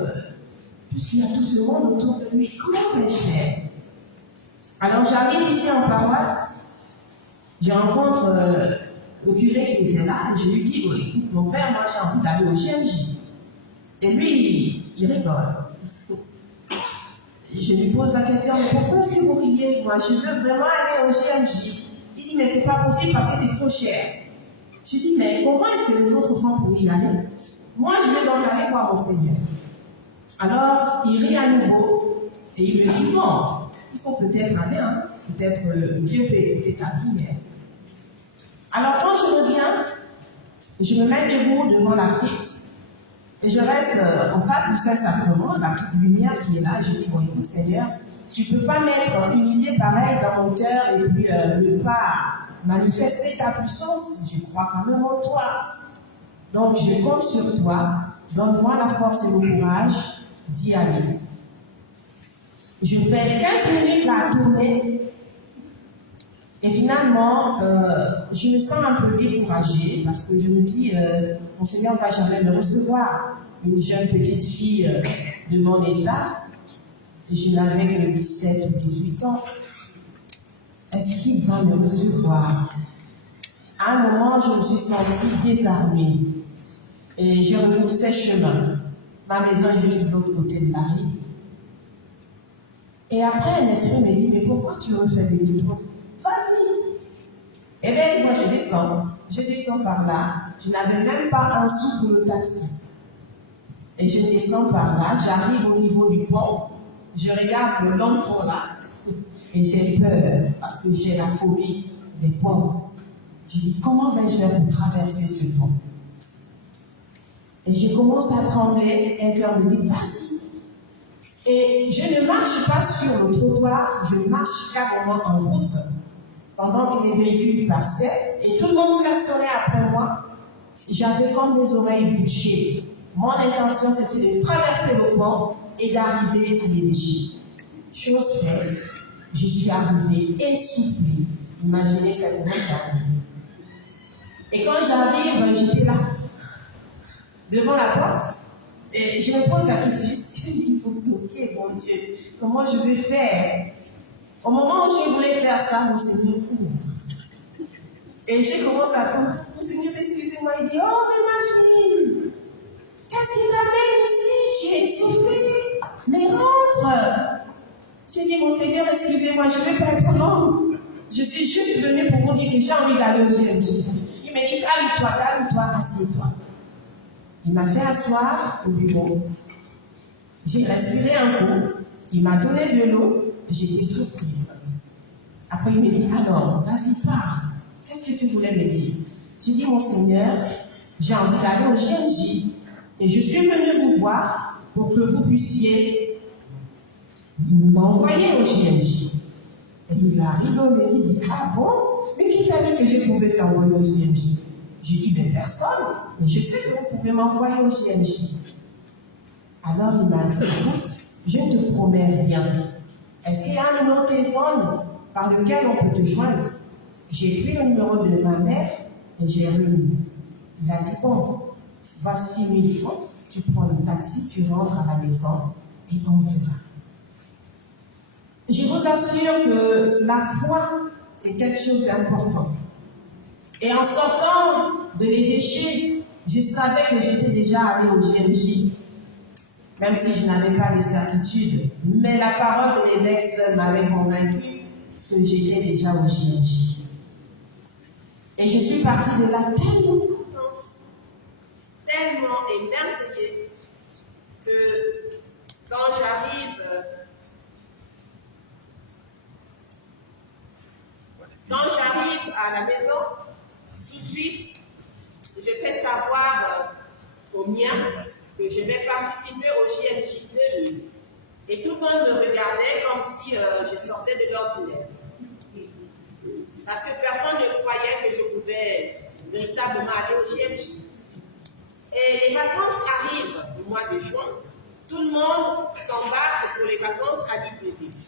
puisqu'il y a tout ce monde autour de lui. Comment vais-je faire? Alors j'arrive ici en paroisse, je rencontre le curé qui était là, et je lui dis, oui, écoute, mon père, moi j'ai envie d'aller au JMJ. Et lui, il rigole. Je lui pose la question, mais pourquoi est-ce que vous riez? Moi, je veux vraiment aller au JMJ. Il dit, mais c'est pas possible parce que c'est trop cher. Je dis, mais comment est-ce que les autres font pour y aller? Moi, je vais donc aller voir mon Seigneur. Alors, il rit à nouveau et il me dit, bon, il faut peut-être aller, hein? Peut-être Dieu peut écouter ta prière. Alors, quand je reviens, je me mets debout devant la crypte et je reste en face du Saint-Sacrement, la petite lumière qui est là. Je dis, bon, écoute, Seigneur, tu ne peux pas mettre une idée pareille dans mon cœur et puis ne pas manifester ta puissance. Je crois quand même en toi. Donc, je compte sur toi. Donne-moi la force et le courage d'y aller. Je fais 15 minutes là à tourner. Et finalement, je me sens un peu découragée parce que je me dis, mon Seigneur ne va jamais me recevoir. Une jeune petite fille de mon état, je n'avais que 17 ou 18 ans. Est-ce qu'il va me recevoir? À un moment, je me suis sentie désarmée. Et j'ai repoussé chemin. Ma maison est juste de l'autre côté de la rive. Et après, un esprit me dit, mais pourquoi tu refais des demi-tours? Vas-y. Eh bien, moi, je descends par là. Je n'avais même pas un sou pour le taxi. Et je descends par là, j'arrive au niveau du pont, je regarde le long pont là, et j'ai peur, parce que j'ai la phobie des ponts. Je dis, comment vais-je faire pour traverser ce pont? Et je commence à trembler, un cœur me dit, vas-y. Et je ne marche pas sur le trottoir, je marche carrément en route, pendant que les véhicules passaient, et tout le monde klaxonnait après moi. J'avais comme les oreilles bouchées. Mon intention, c'était de traverser le pont et d'arriver à l'évêché. Chose faite, je suis arrivée essoufflée. Imaginez cette montagne. Et quand j'arrive, j'étais là, devant la porte, et je me pose la question, il faut toquer, mon Dieu, comment je vais faire? Au moment où je voulais faire ça, mon Seigneur ouvre. Et je commence à attendre, mon Seigneur, excusez-moi, il dit, oh, mais ma fille, qu'est-ce qui t'amène ici? Tu es essoufflée. Mais rentre. J'ai dit, mon Seigneur, excusez-moi, je ne vais pas être long. Je suis juste venue pour vous dire que j'ai envie d'aller au GMJ. Il m'a dit, calme-toi, assieds-toi. Il m'a fait asseoir au bureau. J'ai respiré un coup. Il m'a donné de l'eau. J'étais surprise. Après, il m'a dit, alors, vas-y, parle. Qu'est-ce que tu voulais me dire? J'ai dit, mon Seigneur, j'ai envie d'aller au GMJ. Et je suis venue vous voir pour que vous puissiez m'envoyer au GMJ. Et il a rigolé, il dit, ah bon? Mais qui t'a dit que je pouvais t'envoyer au GMJ? J'ai dit, mais personne, mais je sais que vous pouvez m'envoyer au GMJ. Alors il m'a dit, écoute, je ne te promets rien. Est-ce qu'il y a un numéro de téléphone par lequel on peut te joindre? J'ai pris le numéro de ma mère et j'ai remis. Il a dit, bon, voici 1000 francs, tu prends le taxi, tu rentres à la maison et on verra. Je vous assure que la foi, c'est quelque chose d'important. Et en sortant de l'évêché, je savais que j'étais déjà allée au GMJ, même si je n'avais pas de certitude. Mais la parole de l'évêque seul m'avait convaincu que j'étais déjà au GMJ. Et je suis partie de là tellement émerveillée que quand j'arrive à la maison, tout de suite, je fais savoir aux miens que je vais participer au JMJ 2000. Et tout le monde me regardait comme si je sortais de l'ordinaire. Parce que personne ne croyait que je pouvais véritablement aller au JMJ. Et les vacances arrivent au mois de juin. Tout le monde s'embarque pour les vacances à Libreville.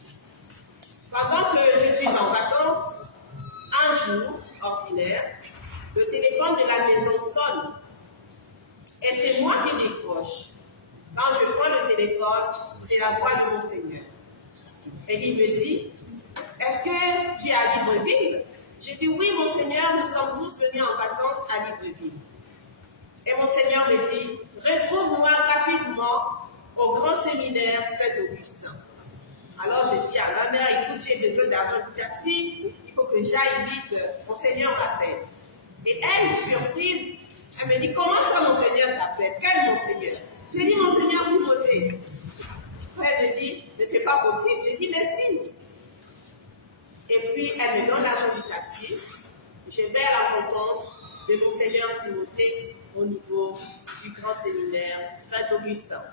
Pendant que je suis en vacances, un jour ordinaire, le téléphone de la maison sonne. Et c'est moi qui décroche. Quand je prends le téléphone, c'est la voix de mon Seigneur. Et il me dit, est-ce que tu es à Libreville? Je dis, oui, mon Seigneur, nous sommes tous venus en vacances à Libreville. Et mon Seigneur me dit, retrouve-moi rapidement au grand séminaire Saint-Augustin. Alors je dis à ma mère, écoute, j'ai besoin d'argent de taxi, il faut que j'aille vite, mon Seigneur m'appelle. Et elle, surprise, elle me dit, comment ça mon Seigneur t'appelle? Quel mon Seigneur? Je dis, mon Seigneur Timothée. Elle me dit, mais c'est pas possible. Je dis, mais si. Et puis elle me donne l'argent du taxi. Je vais à la rencontre de mon Seigneur Timothée au niveau du grand séminaire Saint-Augustin.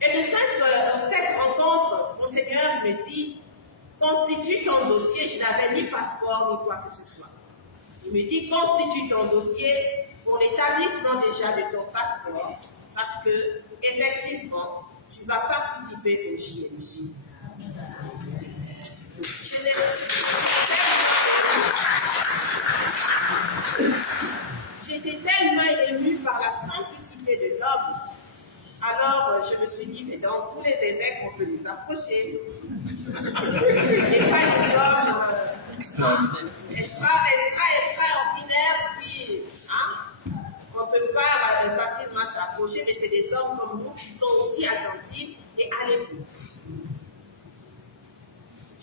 Et de cette rencontre, mon Seigneur me dit, constitue ton dossier. Je n'avais ni passeport ni quoi que ce soit. Il me dit, constitue ton dossier pour l'établissement déjà de ton passeport, parce que, effectivement, tu vas participer au JMJ. J'étais tellement émue par la simplicité de l'homme. Alors, je me suis dit, mais dans tous les évêques, on peut les approcher. C'est pas des hommes extraordinaires, puis, on ne peut pas facilement s'approcher, mais c'est des hommes comme nous qui sont aussi attentifs et à l'écoute.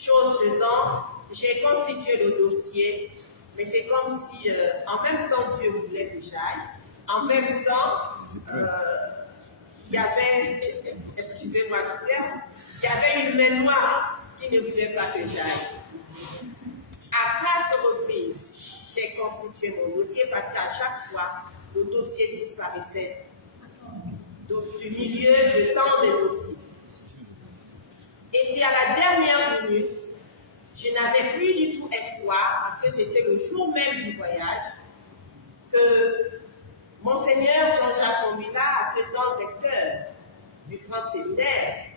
Chose faisant, j'ai constitué le dossier, mais c'est comme si en même temps Dieu voulait que j'aille, en même temps il y avait, excusez-moi le terme, il y avait une main noire qui ne voulait pas que j'aille. À 4 reprises, j'ai constitué mon dossier parce qu'à chaque fois, le dossier disparaissait du milieu de tant de dossiers. Et si à la dernière minute, je n'avais plus du tout espoir, parce que c'était le jour même du voyage, que Monseigneur Jean-Jacques Combila, à ce temps recteur du grand séminaire,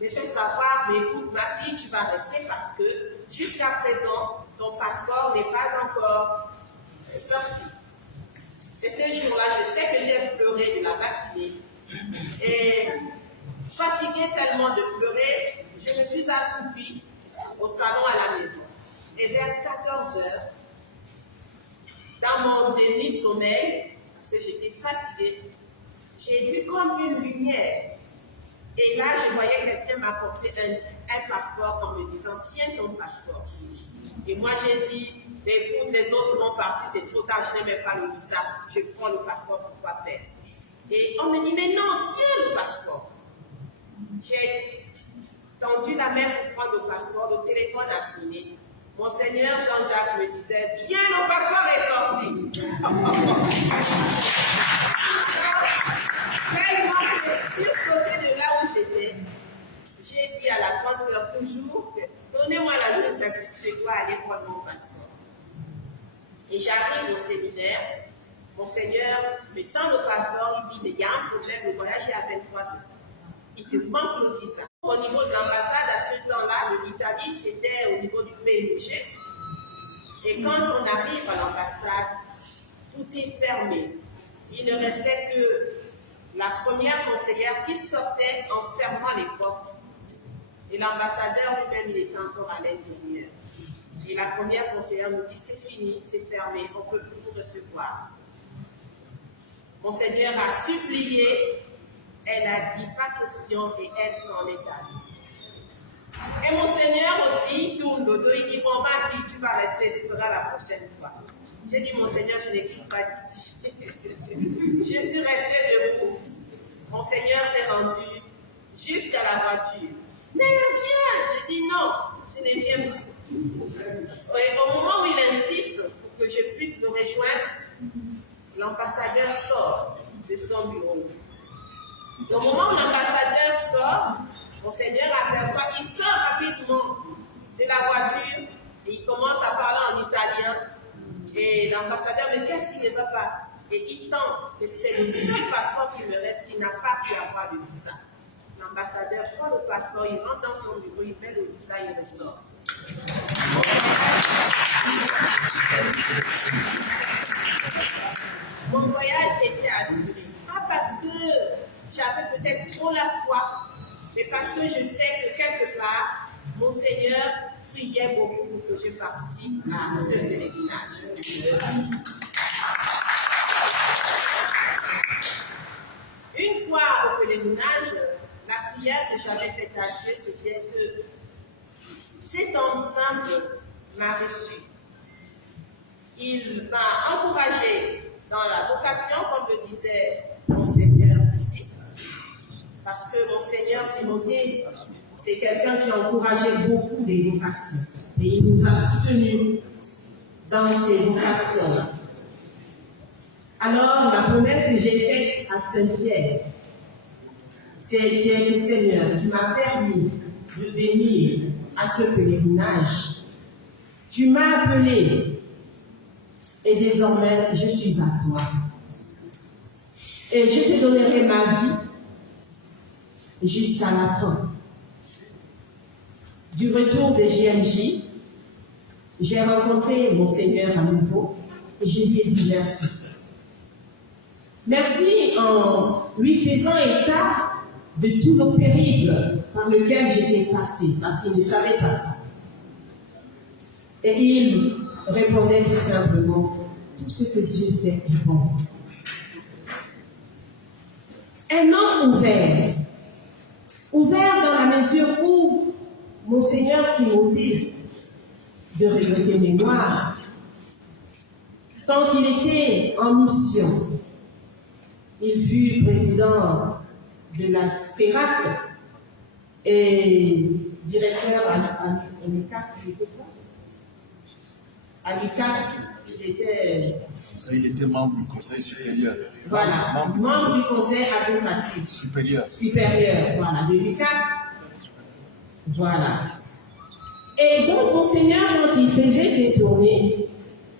me fait savoir, mais écoute ma fille, tu vas rester parce que jusqu'à présent, ton passeport n'est pas encore sorti. Et ce jour-là, je sais que j'ai pleuré de la matinée. Et fatiguée tellement de pleurer, je me suis assoupie au salon à la maison. Et vers 14 h, dans mon demi-sommeil, parce que j'étais fatiguée, j'ai vu comme une lumière. Et là, je voyais quelqu'un m'apporter un passeport en me disant « Tiens ton passeport ». Et moi, j'ai dit « Écoute, les autres vont partir, c'est trop tard, je n'ai même pas le visa, je prends le passeport pour quoi faire ». Et on me dit « Mais non, tiens le passeport ». J'ai tendu la main pour prendre le passeport, le téléphone a sonné. Monseigneur Jean-Jacques me disait « Viens, le passeport est sorti ». Là, il m'a fait sursauter de là où j'étais. J'ai dit à la grande sœur toujours « Donnez-moi la note taxi, je dois aller prendre mon passeport ». Et j'arrive au séminaire. Monseigneur me tend le passeport, il dit « Mais il y a un problème, le voyage est à 23 h. Il te manque le visa ». Au niveau de l'ambassade, à ce temps-là, de l'Italie, c'était au niveau du PNG. Et quand on arrive à l'ambassade, tout est fermé. Il ne restait que la première conseillère qui sortait en fermant les portes. Et l'ambassadeur lui-même, il était encore à l'intérieur. Et la première conseillère nous dit, c'est fini, c'est fermé, on ne peut plus vous recevoir. Monseigneur a supplié, elle a dit, pas question, et elle s'en est allée. Et Monseigneur aussi tourne le dos, il dit, bon, ma fille, tu vas rester, ce sera la prochaine fois. J'ai dit, Monseigneur, je ne quitte pas d'ici. Je suis restée debout. Monseigneur s'est rendu jusqu'à la voiture. Mais viens! J'ai dit non, je ne viens pas. Et au moment où il insiste pour que je puisse le rejoindre, l'ambassadeur sort de son bureau. Au moment où l'ambassadeur sort, Monseigneur aperçoit, il sort rapidement de la voiture et il commence à parler en italien. Et l'ambassadeur, mais qu'est-ce qui ne va pas? Et il tente que c'est le seul passeport qui me reste, qui n'a pas pu avoir de visa. L'ambassadeur prend le passeport, il rentre dans son bureau, il met le visa, il ressort. Mon voyage était assuré. Pas parce que j'avais peut-être trop la foi, mais parce que je sais que quelque part, mon Seigneur priait beaucoup pour que je participe à ce pèlerinage. Une fois au pèlerinage, la prière que j'avais faite à Dieu, c'était que cet homme simple m'a reçu. Il m'a encouragé dans la vocation, comme le disait mon Seigneur ici, parce que mon Seigneur Timothée, c'est quelqu'un qui a encouragé beaucoup les vocations. Et il nous a soutenus dans ces vocations-là. Alors, la promesse que j'ai faite à Saint-Pierre, c'est que Seigneur, tu m'as permis de venir à ce pèlerinage. Tu m'as appelé et désormais je suis à toi. Et je te donnerai ma vie jusqu'à la fin. Du retour de GMJ, j'ai rencontré mon Seigneur à nouveau et je lui ai dit merci. Merci en lui faisant état de tout le périple par lequel j'étais passé, parce qu'il ne savait pas ça. Et il répondait tout simplement, tout ce que Dieu fait est bon. Un homme ouvert dans la mesure où Monseigneur Timothée de regretter mémoire, quand il était en mission, il fut président de la CERAC et directeur à l'UCAC, il était membre du conseil supérieur. Voilà, membre du conseil administratif supérieur, voilà, de l'UCAC. Voilà. Et donc, Monseigneur, quand il faisait ses tournées,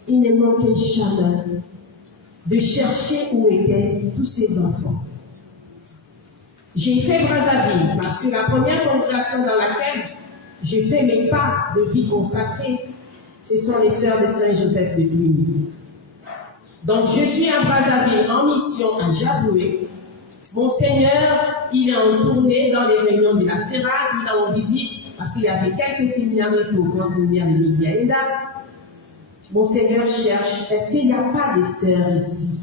il ne manquait jamais de chercher où étaient tous ses enfants. J'ai fait Brazzaville parce que la première congrégation dans laquelle j'ai fait mes pas de vie consacrée, ce sont les sœurs de Saint-Joseph de Cluny. Donc, je suis à Brazzaville en mission à Javoué. Monseigneur, il est en tournée dans les réunions de la CERAC, il est en visite parce qu'il y avait quelques séminaristes au grand séminaire de Miguel. Monseigneur cherche, est-ce qu'il n'y a pas des sœurs ici?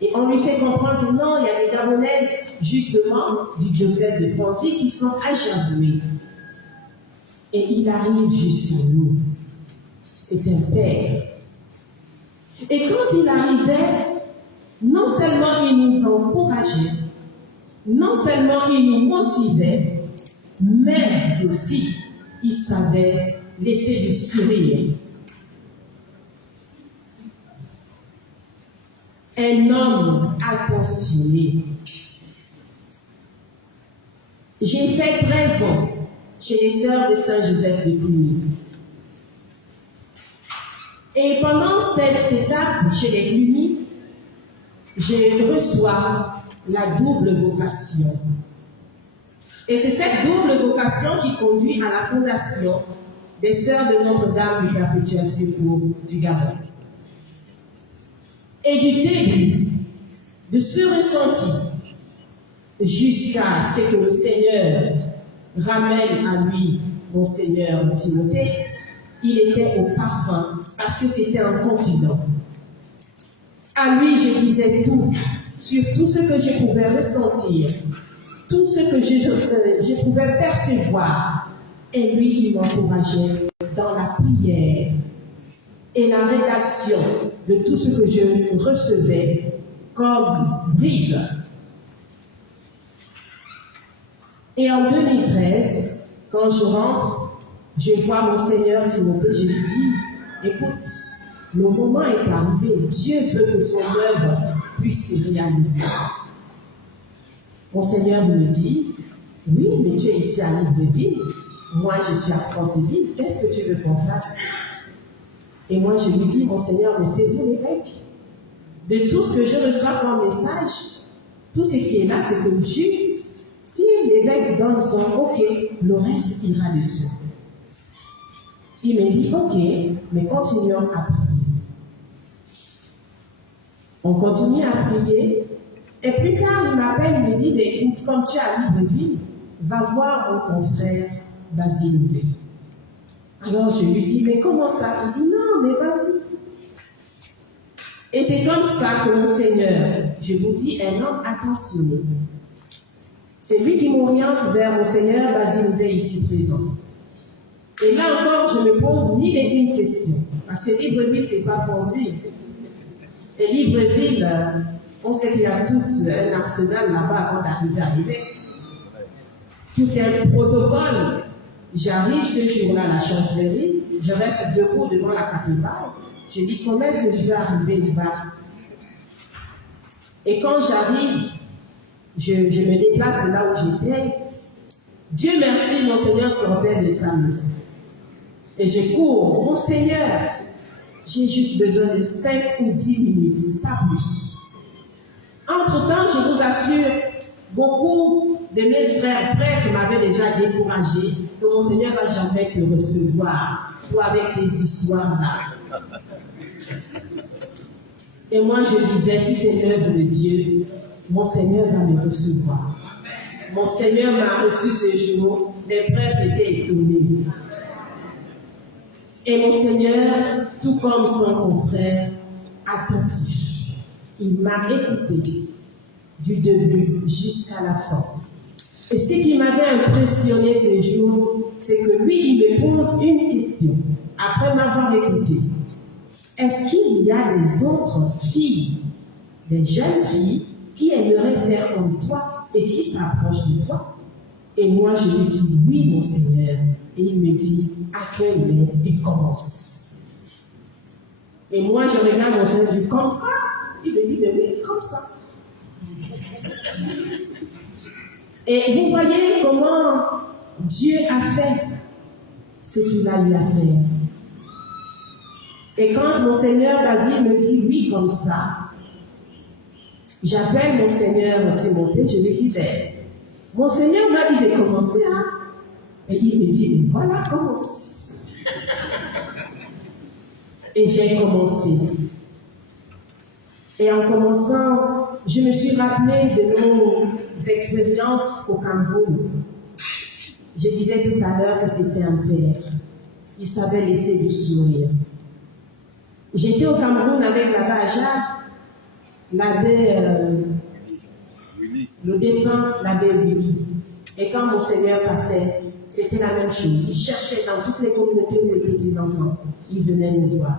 Et on lui fait comprendre que non, il y a des Gabonaises, justement, du diocèse de Frantville qui sont à Javoué. Et il arrive jusqu'à nous. C'est un père. Et quand il arrivait, non seulement il nous encourageait, non seulement il nous motivait, mais aussi il savait laisser du sourire. Un homme attentionné. J'ai fait 13 ans chez les sœurs de Saint-Joseph de Cluny. Et pendant cette étape chez les Cluny, je reçois la double vocation. Et c'est cette double vocation qui conduit à la fondation des Sœurs de Notre-Dame du Perpétuel Secours du Gabon. Et du début de ce ressenti jusqu'à ce que le Seigneur ramène à lui Monseigneur Timothée, il était au parfum parce que c'était un confident. À lui, je disais tout sur tout ce que je pouvais ressentir, tout ce que je pouvais percevoir. Et lui, il m'encourageait dans la prière et la rédaction de tout ce que je recevais comme bride. Et en 2013, quand je rentre, je vois Monseigneur Timothée, je lui dis, écoute, le moment est arrivé, Dieu veut que son œuvre puisse se réaliser. Monseigneur me dit, oui, mais tu es ici à Libreville, moi je suis à Franceville, qu'est-ce que tu veux qu'on fasse? Et moi je lui dis, Monseigneur, mais c'est vous l'évêque. De tout ce que je reçois comme message, tout ce qui est là, c'est que juste, si l'évêque donne son OK, le reste ira dessus. Il me dit, OK, mais continuons à prier. On continue à prier. Et plus tard, il m'appelle, il me dit, mais écoute, comme tu es à Libreville, va voir mon confrère Basile. Alors je lui dis, mais comment ça? Il dit, non, mais vas-y. Et c'est comme ça que Monseigneur, je vous dis, un homme attentionné. C'est lui qui m'oriente vers Monseigneur Basile ici présent. Et là encore, je me pose mille et une questions. Parce que Libreville, ce n'est pas Franceville. Et Libreville, on sait qu'il y a tout un arsenal là-bas avant d'arriver à l'évêque. Tout un protocole. J'arrive ce jour-là à la chancellerie, je reste debout devant la cathédrale. Je dis, comment est-ce que je vais arriver là-bas? Et quand j'arrive, je me déplace de là où j'étais. Dieu merci, Monseigneur sortait de sa maison. Et je cours, Monseigneur, j'ai juste besoin de 5 ou 10 minutes, pas plus. Entre-temps, je vous assure, beaucoup de mes frères prêtres m'avaient déjà découragé que Monseigneur ne va jamais te recevoir, toi avec tes histoires là. Et moi, je disais, si c'est l'œuvre de Dieu, Monseigneur va me recevoir. Monseigneur m'a reçu ce jour, les prêtres étaient étonnés. Et Monseigneur, tout comme son confrère, attentif, il m'a écouté du début jusqu'à la fin. Et ce qui m'avait impressionné ce jour, c'est que lui, il me pose une question, après m'avoir écouté. Est-ce qu'il y a des autres filles, des jeunes filles, qui aimeraient faire comme toi et qui s'approchent de toi? Et moi, je lui dis, oui, mon Seigneur. Et il me dit, accueille-les et commence. Et moi, je regarde mon Seigneur, je dis, comme ça? Il me dit, mais oui, comme ça. Et vous voyez comment Dieu a fait ce qu'il a eu à faire. Et quand mon Seigneur Basile me dit oui comme ça, j'appelle mon Seigneur Timothée, je lui dis, ben, mon Seigneur m'a dit de commencer, hein? Et il me dit, mais voilà, commence. Et j'ai commencé. Et en commençant, je me suis rappelé de nos expériences au Cameroun. Je disais tout à l'heure que c'était un père. Il savait laisser du sourire. J'étais au Cameroun avec l'abbé Ajad, l'abbé, le défunt, l'abbé Willy. Et quand mon Seigneur passait, c'était la même chose. Il cherchait dans toutes les communautés où étaient ses enfants. Il venait nous voir.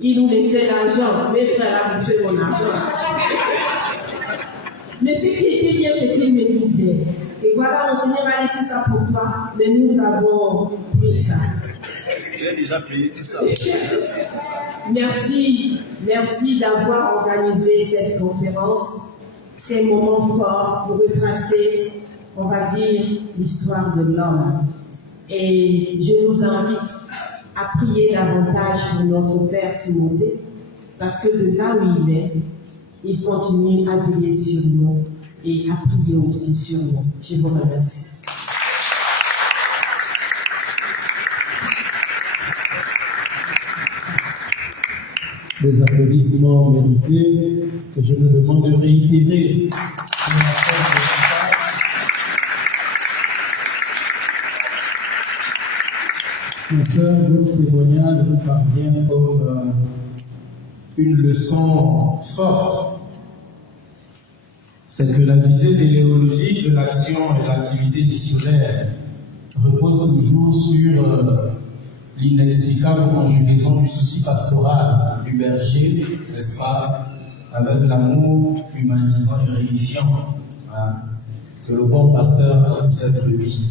Il nous laissait l'argent. Mes frères a bouffé mon argent. Mais ce qui était bien, c'est qu'il me disait, et voilà, mon Seigneur a laissé ça pour toi, mais nous avons pris ça. J'ai déjà payé tout ça. Merci d'avoir organisé cette conférence, ces moments forts pour retracer, on va dire, l'histoire de l'homme. Et je nous invite à prier davantage pour notre Père Timothée, parce que de là où il est, il continue à veiller sur nous et à prier aussi sur nous. Je vous remercie. Des applaudissements mérités que je me demande de réitérer. Ma sœur, votre témoignage nous parvient comme une leçon forte. C'est que la visée téléologique de l'action et de l'activité missionnaire repose toujours sur l'inextricable conjugaison du souci pastoral du berger, n'est-ce pas, avec l'amour humanisant et réifiant que le bon pasteur a pour cette brebis.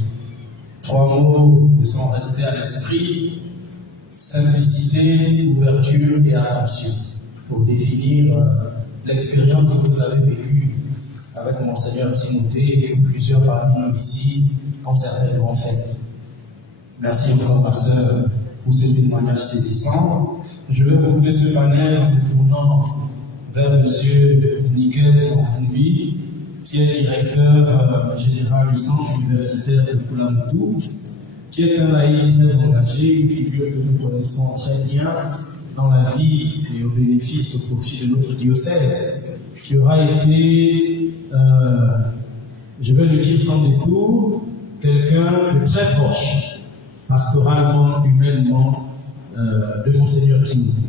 3 mots me sont restés à l'esprit: simplicité, ouverture et attention, pour définir l'expérience que vous avez vécue avec Monseigneur Timothée et que plusieurs parmi nous ici ont certainement fait. Merci encore, ma sœur, pour ce témoignage saisissant. Je vais boucler ce panel en me tournant vers M. Nikez Mofumbi, qui est directeur général du centre universitaire de Koulamoutou, qui est un laïc très engagé, une figure que nous connaissons très bien dans la vie et au bénéfice, au profit de notre diocèse, qui aura été, je vais le dire sans détour, quelqu'un de très proche, pastoralement, humainement, de Monseigneur Timothée.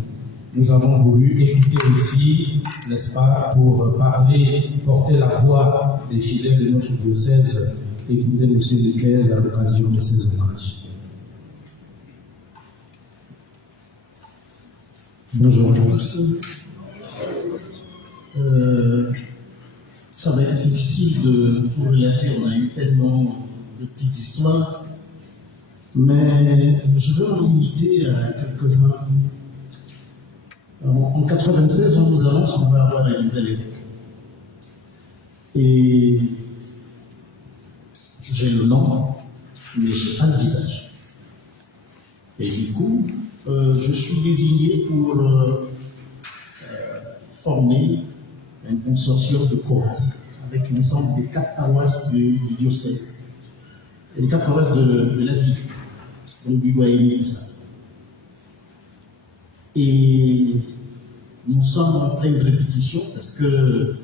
Nous avons voulu écouter aussi, n'est-ce pas, pour parler, porter la voix des fidèles de notre diocèse, écouter M. Niquez à l'occasion de ses hommages. Bonjour à tous. Ça va être difficile de vous relater, on a eu tellement de petites histoires, mais je veux en limiter à quelques-uns. En 96, on nous annonce qu'on va avoir la nouvelle évêque. Et j'ai le nom, mais je n'ai pas le visage. Et du coup, je suis désigné pour former un consortium de chorale avec l'ensemble des 4 paroisses du diocèse et les 4 paroisses de la ville, donc du doyen et tout ça. Et nous sommes en pleine répétition parce que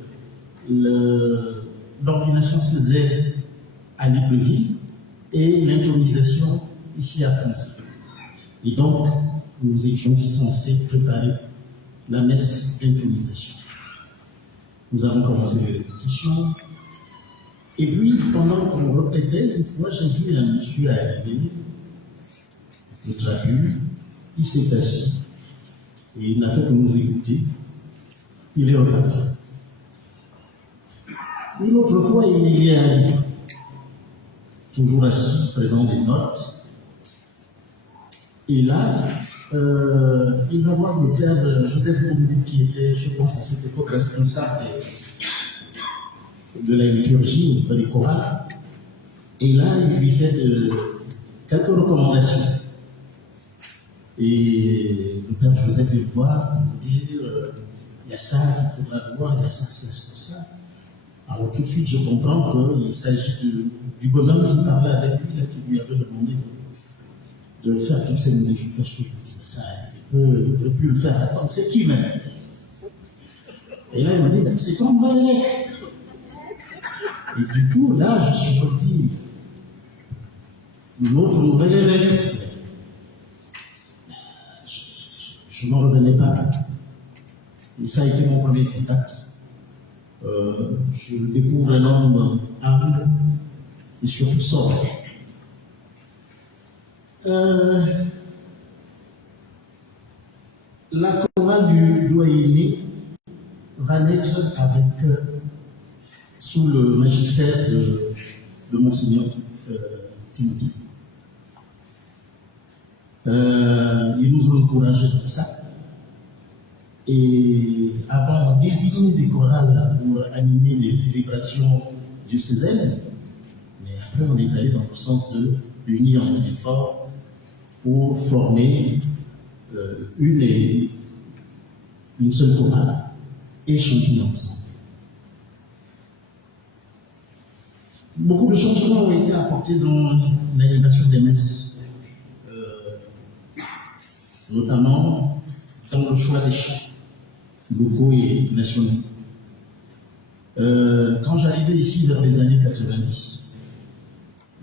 l'ordination se faisait à Libreville et l'intronisation ici à France. Et donc, nous étions censés préparer la messe d'intronisation. Nous avons commencé les répétitions Et puis, pendant qu'on retraitait, une fois, j'ai vu un monsieur arriver, le trapu, il s'est assis, et il n'a fait que nous écouter. Il est reparti. Une autre fois, il est arrivé, toujours assis, prenant des notes. Et là, il va voir le père Joseph Koumou, qui était, je pense, à cette époque responsable de la liturgie, des chorales. Et là, il lui fait quelques recommandations. Et le père Joseph vient me voir, me dire il y a ça qu'il faudra voir, il y a ça. Alors tout de suite, je comprends qu'il s'agit du bonhomme qui parlait avec lui, là, qui lui avait demandé de faire toutes ces modifications. Je me dis, mais ça, il aurait pu le faire. Attends, c'est qui même? Et là, il m'a dit, ben, c'est comme Valek. Et du coup, là, je suis sorti une autre nouvelle évêque. Je n'en revenais pas. Et ça a été mon premier contact. Je découvre un homme humble et surtout sobre. La chorale du doyenné va naître sous le magistère de Monseigneur Timothée. Il nous a encouragés dans ça. Et avant de désigner des chorales pour animer les célébrations diocésaines, mais après on est allé dans le sens de unir nos efforts pour former une seule chorale et chanter ensemble. Beaucoup de changements ont été apportés dans l'animation des messes, notamment dans le choix des chants locaux et nationaux. Quand j'arrivais ici vers les années 90,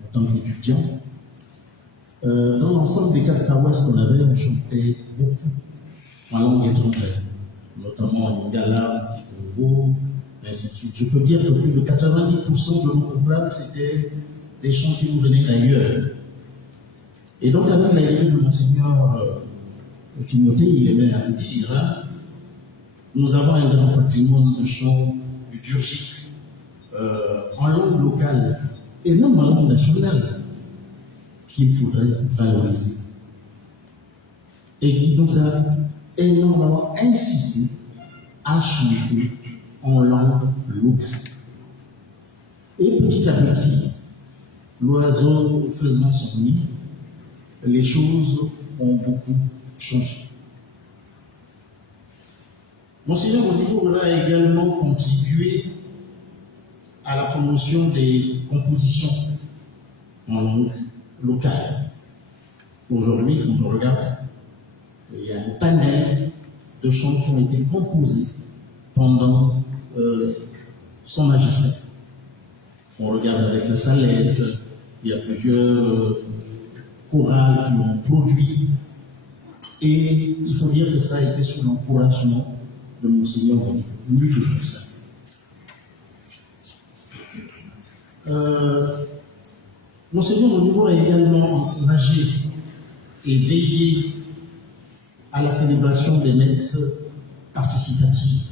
en tant qu'étudiant, dans l'ensemble des 4 paroisses qu'on avait, on chantait beaucoup en langue étrangère, notamment en lingala, en Congo, et ainsi de suite. Je peux dire que plus de 90% de nos programmes, c'était des chants qui nous venaient d'ailleurs. Et donc, avec l'arrivée de Monseigneur Timothée, il aimait à dire, hein, nous avons un grand patrimoine de chants liturgiques en langue locale et même en langue nationale qu'il faudrait valoriser. Et il nous a énormément incité à chanter en langue locale. Et petit à petit, l'oiseau faisant son nid, les choses ont beaucoup changé. Monseigneur Modibo a également contribué à la promotion des compositions en langue locale. Aujourd'hui, quand on regarde, il y a un panel de chants qui ont été composés pendant son magistère. On regarde avec la Salette, il y a plusieurs chorales qui ont produit, et il faut dire que ça a été sous l'encouragement de Monseigneur Modibo. Nul de tout ça. Monseigneur Modibo a également encouragé et veillé à la célébration des messes participatives.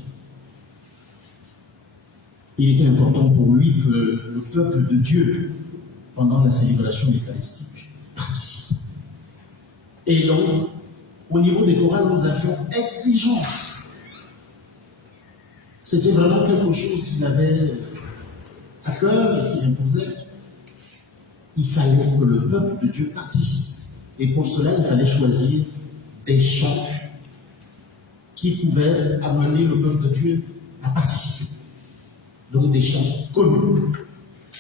Il était important pour lui que le peuple de Dieu, pendant la célébration eucharistique, participe. Et donc, au niveau des chorales, nous avions exigence. C'était vraiment quelque chose qu'il avait à cœur et qu'il imposait. Il fallait que le peuple de Dieu participe. Et pour cela, il fallait choisir des chants qui pouvaient amener le peuple de Dieu à participer. Donc des chants connus.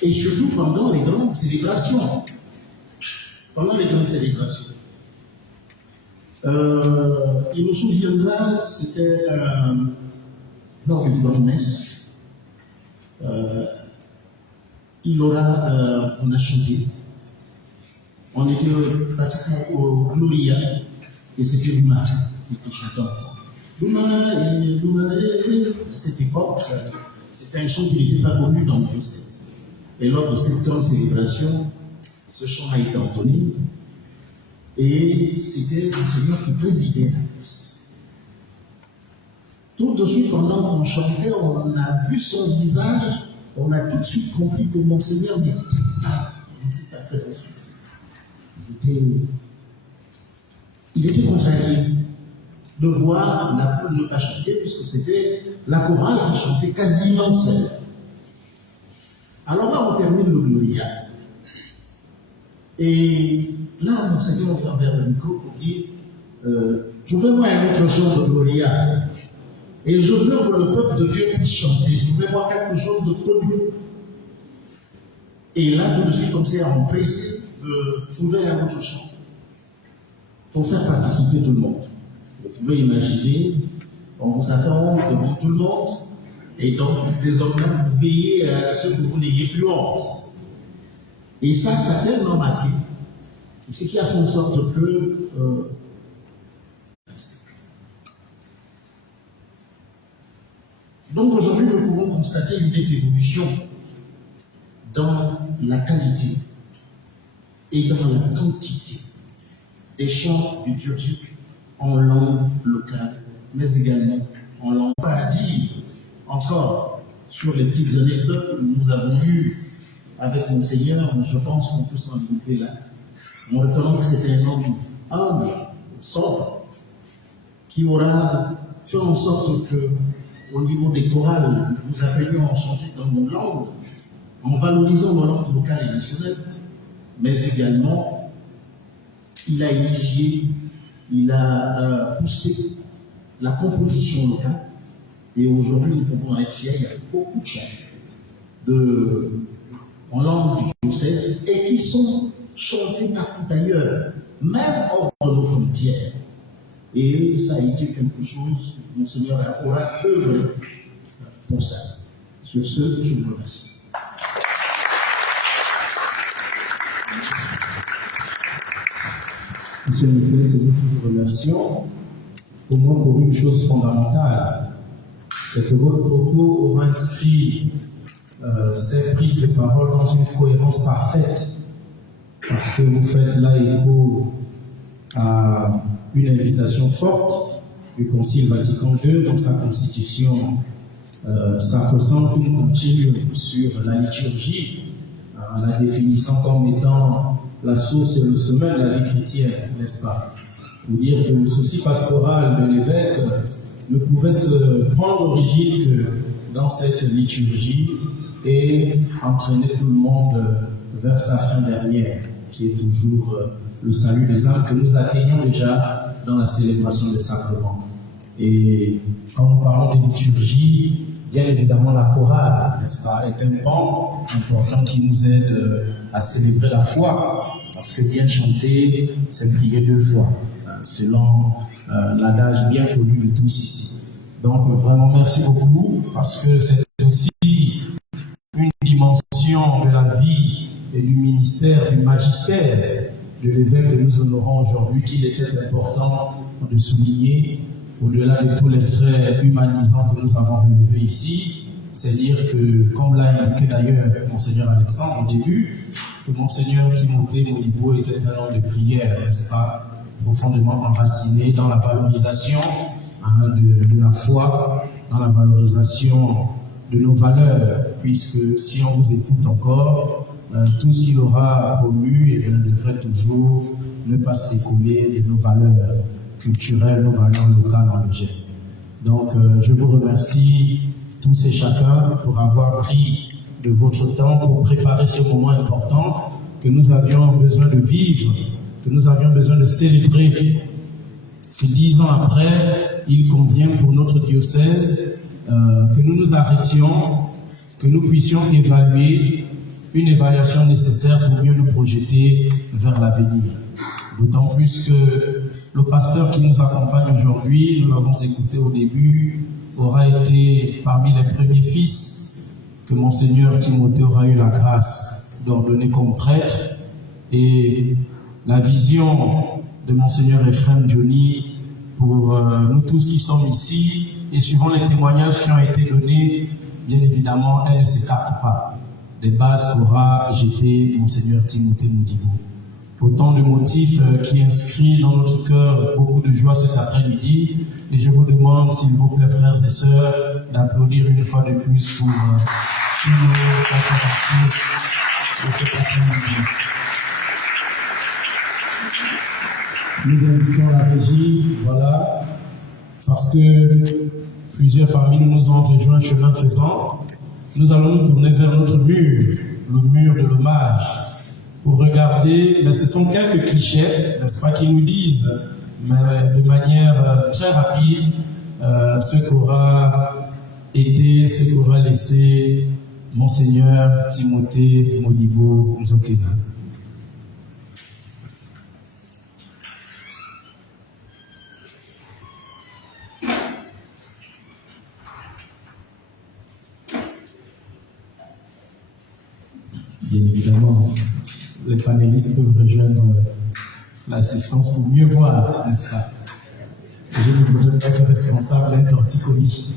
Et surtout pendant les grandes célébrations. Pendant les grandes célébrations. Il nous souviendra, c'était lors d'une grande messe. On a chanté. On était pratiquement au Gloria, et c'était Douma qui était chanté enfant. Douma, à cette époque, c'était un chant qui n'était pas connu dans le diocèse. Et lors de cette grande célébration, ce chant a été entonné. Et c'était le Seigneur qui présidait la messe. Tout de suite, pendant qu'on chantait, on a vu son visage, on a tout de suite compris que Monseigneur n'était pas tout à fait dans ce qu'il était. Il était contrarié de voir la foule ne pas chanter, puisque c'était la chorale qui chantait quasiment seule. Alors là, on termine le Gloria. Et là, Monseigneur vient vers le micro pour dire trouvez-moi un autre chant de Gloria. Et je veux que le peuple de Dieu puisse chanter. Trouvez-moi quelque chose de connu. Et là, tout de suite, comme c'est empressé de trouver un autre chant pour faire participer tout le monde. Vous pouvez imaginer, on vous attend devant tout le monde, et donc désormais vous veillez à ce que vous n'ayez plus honte. Et ça a tellement marqué, ce qui a fait en sorte que donc aujourd'hui nous pouvons constater une nette évolution dans la qualité et dans la quantité des chants liturgiques en langue locale, mais également en langue. Pas à dire encore sur les petites anecdotes que nous avons eues avec Monseigneur, je pense qu'on peut s'en limiter là. En retenant que c'était un homme humble, sobre, qui aura fait en sorte que, au niveau des chorales, nous appelions à chanter dans nos langues, en valorisant nos langues locales et nationales, mais également, il a initié, il a poussé la composition locale. Et aujourd'hui, nous pouvons en être fiers, il y a beaucoup de chants en langue du diocèse et qui sont chantés partout ailleurs, même hors de nos frontières. Et ça a été quelque chose, Monseigneur aura œuvré pour ça. Sur ce, je vous remercie. Monsieur le Président, c'est nous qui vous remercions, au moins pour une chose fondamentale, c'est que votre propos aura inscrit cette prise de parole dans une cohérence parfaite, parce que vous faites là écho à une invitation forte du Concile Vatican II dans sa constitution sacro-sainte qui continue sur la liturgie, en la définissant comme étant la source et le sommet de la vie chrétienne, n'est-ce pas? Vous dire que le souci pastoral de l'évêque ne pouvait se prendre origine que dans cette liturgie et entraîner tout le monde vers sa fin dernière, qui est toujours le salut des âmes que nous atteignons déjà dans la célébration des sacrements. Et quand nous parlons de liturgie, bien évidemment la chorale, n'est-ce pas, est un pan important qui nous aide à célébrer la foi, parce que bien chanter, c'est prier 2 fois, selon l'adage bien connu de tous ici. Donc vraiment merci beaucoup, parce que c'est aussi une dimension de la vie et du ministère, du magistère de l'évêque que nous honorons aujourd'hui, qu'il était important de souligner, au-delà de tous les traits humanisants que nous avons relevés ici. C'est dire que, comme l'a indiqué d'ailleurs Monseigneur Alexandre au début, que Monseigneur Timothée Modibo était un homme de prière, n'est-ce pas, profondément enraciné dans la valorisation de la foi, dans la valorisation de nos valeurs, puisque si on vous écoute encore, tout ce qu'il aura promu devrait toujours ne pas se décoller de nos valeurs culturelles, nos valeurs locales en objet. Donc, je vous remercie tous et chacun pour avoir pris de votre temps pour préparer ce moment important que nous avions besoin de vivre, que nous avions besoin de célébrer. Que 10 ans après, il convient pour notre diocèse que nous nous arrêtions, que nous puissions évaluer une évaluation nécessaire pour mieux nous projeter vers l'avenir. D'autant plus que le pasteur qui nous accompagne aujourd'hui, nous l'avons écouté au début, aura été parmi les premiers fils que Monseigneur Timothée aura eu la grâce d'ordonner comme prêtre. Et la vision de Monseigneur Ephraim Johnny pour nous tous qui sommes ici, et suivant les témoignages qui ont été donnés, bien évidemment, elle ne s'écarte pas. des bases qu'aura jeté Monseigneur Timothée Modibo. Autant de motifs qui inscrivent dans notre cœur beaucoup de joie cet après-midi. Et je vous demande, s'il vous plaît, frères et sœurs, d'applaudir une fois de plus pour une conférence de cet après-midi. Nous invitons la régie, voilà, parce que plusieurs parmi nous nous ont rejoints chemin faisant. Nous allons nous tourner vers notre mur, le mur de l'hommage, pour regarder, mais ce sont quelques clichés, n'est-ce pas, qui nous disent, mais de manière très rapide, ce qu'aura été, ce qu'aura laissé Monseigneur Timothée Modibo Nzokena. Bien évidemment, les panélistes peuvent rejoindre l'assistance pour mieux voir, n'est-ce pas? Je ne voudrais pas être responsable d'un torticolis.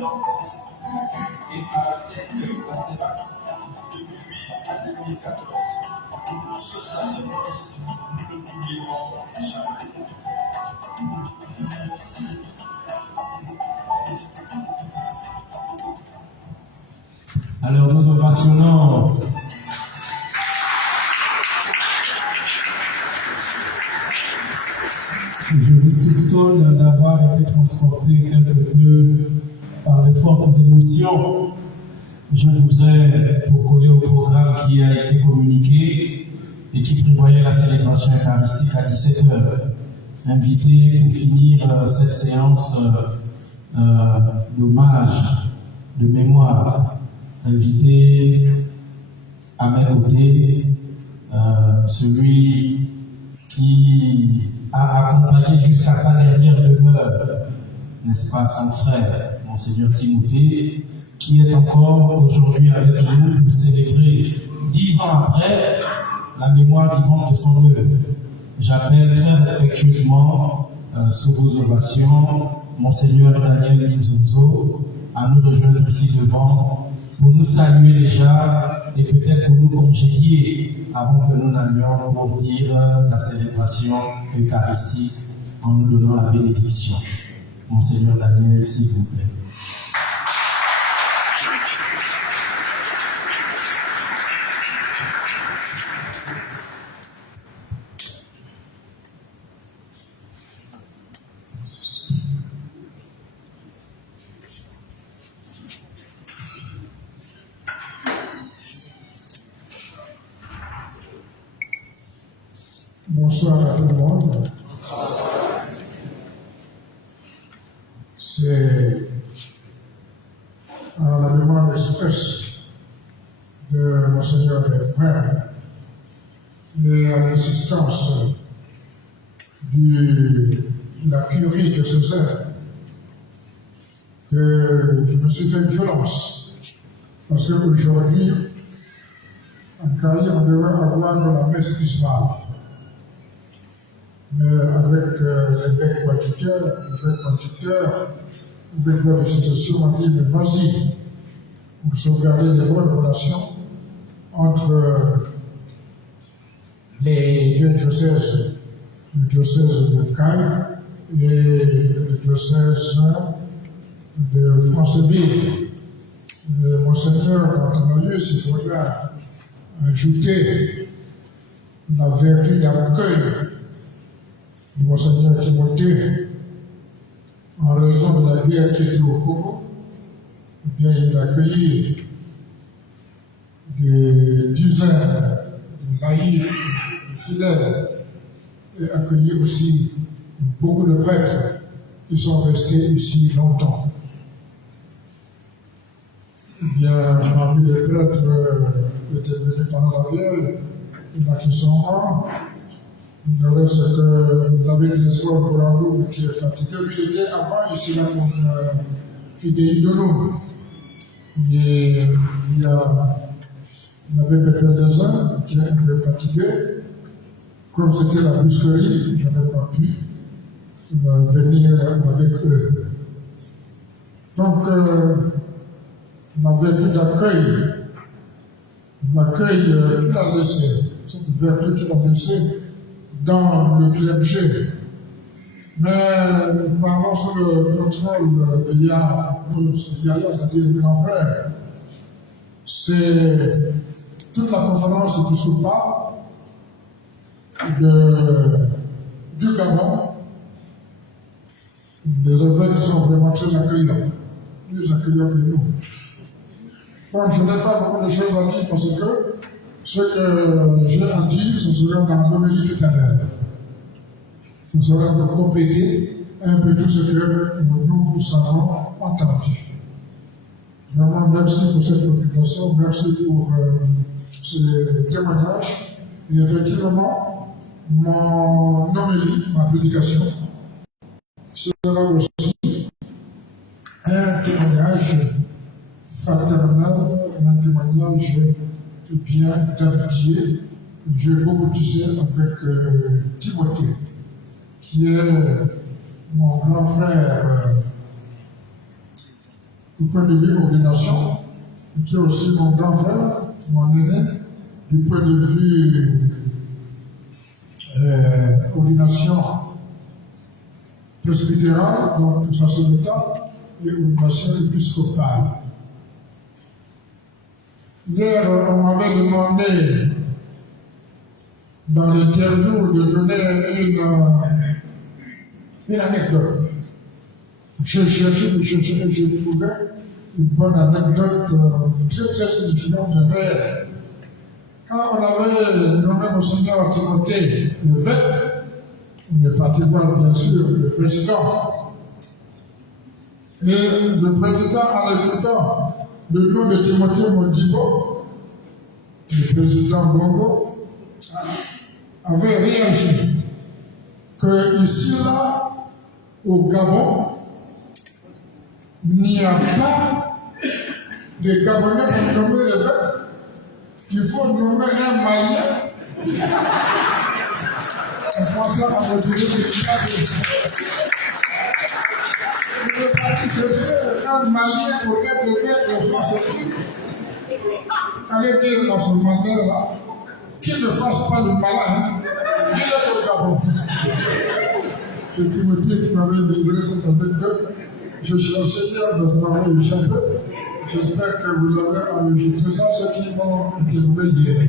confiance et à la tête de la CEPAC de 2008 à 2014. Pour ce sacerdoce, nous ne l'oublierons jamais. Alors nous ovationnons je vous soupçonne d'avoir été transporté quelque peu par de fortes émotions. Je voudrais, pour coller au programme qui a été communiqué et qui prévoyait la célébration eucharistique à 17h, inviter pour finir cette séance d'hommage, de mémoire, inviter à mes côtés celui qui a accompagné jusqu'à sa dernière demeure, n'est-ce pas, son frère, Monseigneur Timothée, qui est encore aujourd'hui avec nous pour célébrer 10 ans après la mémoire vivante de son œuvre. J'appelle très respectueusement sous vos ovations Monseigneur Daniel Minzonzo à nous rejoindre ici devant pour nous saluer déjà et peut-être pour nous congédier avant que nous n'allions pour dire la célébration eucharistique en nous donnant la bénédiction. Monseigneur Daniel, s'il vous plaît. Bonsoir à tout le monde. C'est à la demande expresse de Monseigneur Frère et à l'insistance de la curie de Césaire que je me suis fait violence. Parce qu'aujourd'hui, en Caille, on devrait avoir de la messe du soir. Mais avec l'évêque coadjuteur, avec la succession, on dit, mais vas-y, pour sauvegarder les bonnes relations entre les deux diocèses, le diocèse de Caille et le diocèse de Franceville. Monseigneur, quand on a lieu, il faudra ajouter la vertu d'accueil de Monseigneur Timothée, en raison de la guerre qui était au Congo, eh bien, il a accueilli des dizaines de laïcs, de fidèles, et accueilli aussi beaucoup de prêtres qui sont restés ici longtemps. Eh bien, parmi les prêtres étaient venus pendant la guerre, il y en a qui sont morts. Il ne reste que David Lesor pour un loup qui est fatigué. Lui, il était avant ici là comme fidèle de nous. Il avait peut-être 2 ans, qui est un peu fatigué. Comme c'était la brusquerie, je n'avais pas pu venir avec eux. Donc, la vertu d'accueil, l'accueil qu'il a laissé, cette vertu qu'il a laissée, dans le clergé. Mais parlons sous le contrôle de Yahya, c'est-à-dire le grand frère. C'est toute la conférence épiscopale du Gabon. Les évêques sont vraiment très accueillants, plus accueillants que nous. Donc je n'ai pas beaucoup de choses à dire parce que ce que j'ai à dire, ce sera dans l'homélie tout à l'heure. Ce sera pour compléter un peu tout ce que nous avons entendu. Vraiment, merci pour cette occupation, merci pour ces témoignages. Et effectivement, mon homélie, ma prédication, sera aussi un témoignage fraternel, un témoignage bien d'amitié. J'ai beaucoup tissé avec Timothée, qui est mon grand frère du point de vue ordination, qui est aussi mon grand frère, mon aîné, du point de vue ordination presbytérale, donc sacerdotal, et ordination épiscopale. Hier, on m'avait demandé dans l'interview de donner une anecdote. J'ai cherché et j'ai trouvé une bonne anecdote très signifiante de réel. Quand on avait nommé Monseigneur Timothée l'évêque, on est parti voir bien sûr le président. Et le président, en écoutant le nom de Timothée Modibo, le président Bongo, avait réagi que ici, là, au Gabon, il n'y a pas de Gabonais pour nommer l'évêque. Il faut nommer un Malien. On pense à retirer le il est parti chercher un Malien pour être l'évêque de France. Allez dire dans ce mandat-là qu'il ne fasse pas le malin, il est au Gabon. C'est Timothée qui m'avait livré cette anecdote. Je cherchais hier dans un travail échappé. J'espère que vous avez enregistré ça, ceux qui m'ont interviewé hier.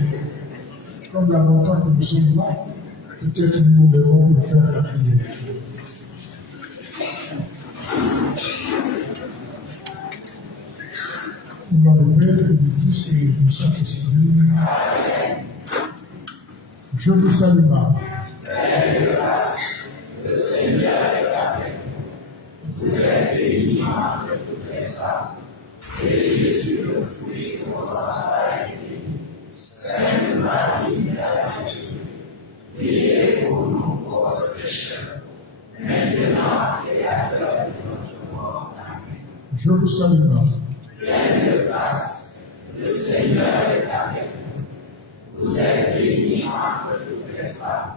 Comme il y a longtemps que nous sommes là, peut-être que nous devons nous faire la prière. Dans le Père et du Fils et du Saint-Esprit. Je vous salue, Marie. Le Seigneur est avec vous. Vous êtes bénie entre toutes les femmes, et Jésus, le fruit de vos entrailles, est béni. Sainte Marie, Mère de Dieu, priez pour nous pauvres pécheurs, maintenant et à l'heure de notre mort. Amen. Je vous salue, Marie. Pleine de grâce, le Seigneur est avec vous. Vous êtes bénie entre toutes les femmes,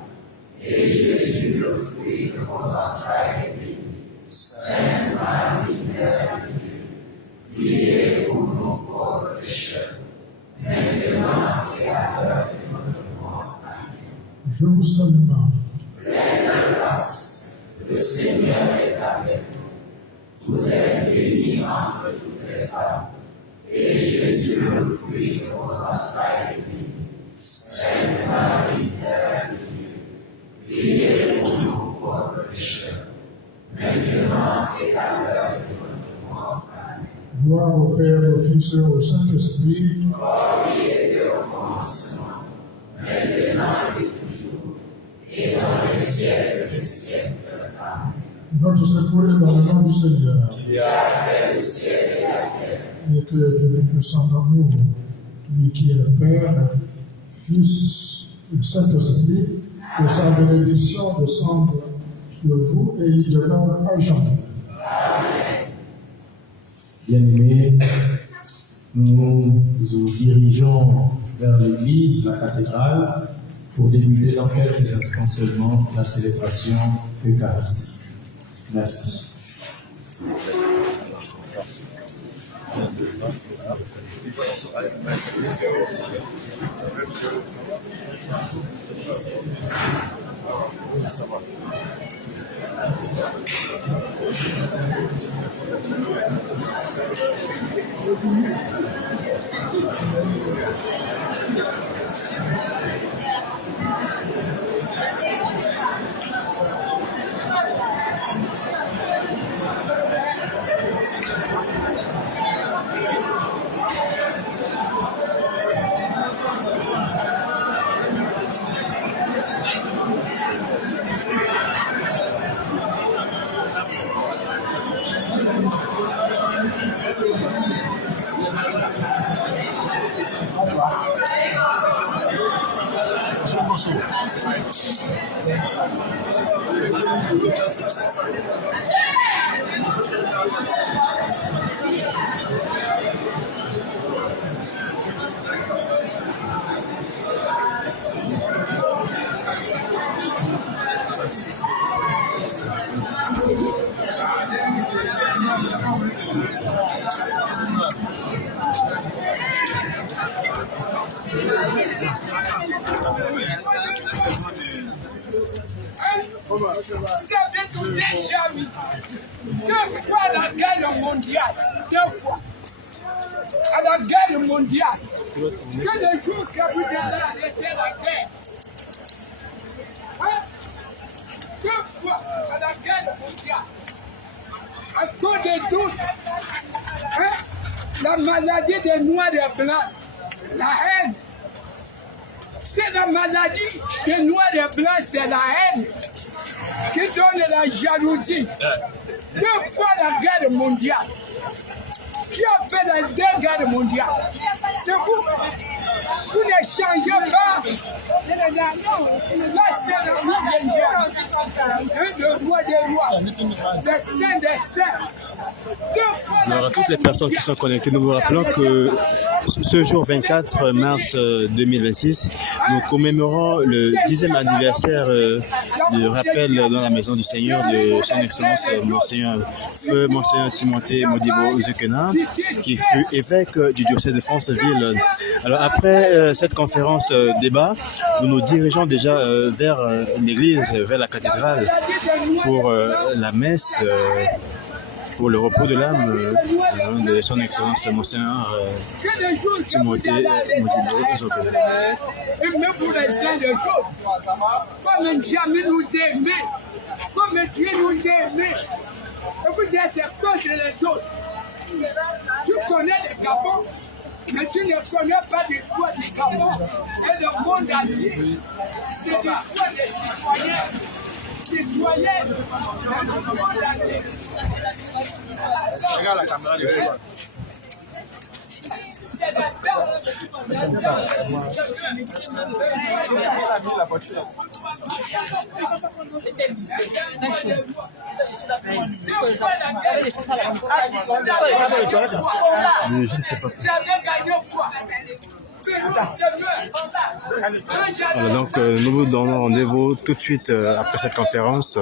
et Jésus, le fruit de vos entrailles, est béni. Sainte Marie, Mère de Dieu, priez pour nous pauvres pécheurs, maintenant et à l'heure de notre mort. Amen. Je vous salue, Marie. Pleine de grâce, le Seigneur est avec vous. Vous êtes bénie entre toutes les femmes, et Jésus, le fruit de vos entrailles, est béni. Sainte Marie, Mère de Dieu, priez pour nous pauvres pécheurs, maintenant et à l'heure de notre mort. Amen. Gloire au Père, au Fils et au Saint-Esprit. Gloire y était au commencement, maintenant et toujours, et dans les siècles des siècles. Amen. Notre secours est dans le nom du Seigneur. Qui a fait le ciel et la terre. Et que Dieu le puissant d'amour, lui qui est le Père, Fils et Saint-Esprit, que sa bénédiction descende sur vous et il demeure à jamais. Amen. Bien-aimés, nous nous dirigeons vers l'église, la cathédrale, pour débuter dans quelques instants seulement la célébration eucharistique. Merci. Deux fois la guerre mondiale, deux fois. À la guerre mondiale, que le jour que vous avez arrêté la guerre, hein? Deux fois à la guerre mondiale, à cause des doutes, hein? La maladie des noirs et blancs, la haine, c'est la maladie des noirs et blancs, c'est la haine qui donne la jalousie. Deux fois la guerre mondiale. Qui a fait la deux guerres mondiales? C'est vous. Vous ne changez pas. Là, c'est le roi des dieux, le roi des rois, le saint des saints. Alors à toutes les personnes qui sont connectées, nous vous rappelons que ce jour 24 mars 2026, nous commémorons le 10e anniversaire du rappel dans la maison du Seigneur de son Excellence Monseigneur Timothée Modibo Uzukena, qui fut évêque du diocèse de Franceville. Alors après cette conférence débat, nous nous dirigeons déjà vers l'église, vers la cathédrale pour la messe. Pour le repos de l'âme de son Excellence Monseigneur Timothée Modibo Uzukena. Et même pour les saints de choses, comme jamais nous aimer, comme Dieu nous aimait. Et vous êtes contre les autres. Tu connais les Gabon, mais tu ne connais pas l'histoire du Gabon et le monde entier. C'est l'histoire des citoyens. Citoyens dans le monde entier. Regarde la caméra de choix. Je ne sais pas. Alors donc nous vous donnons rendez-vous tout de suite après cette conférence.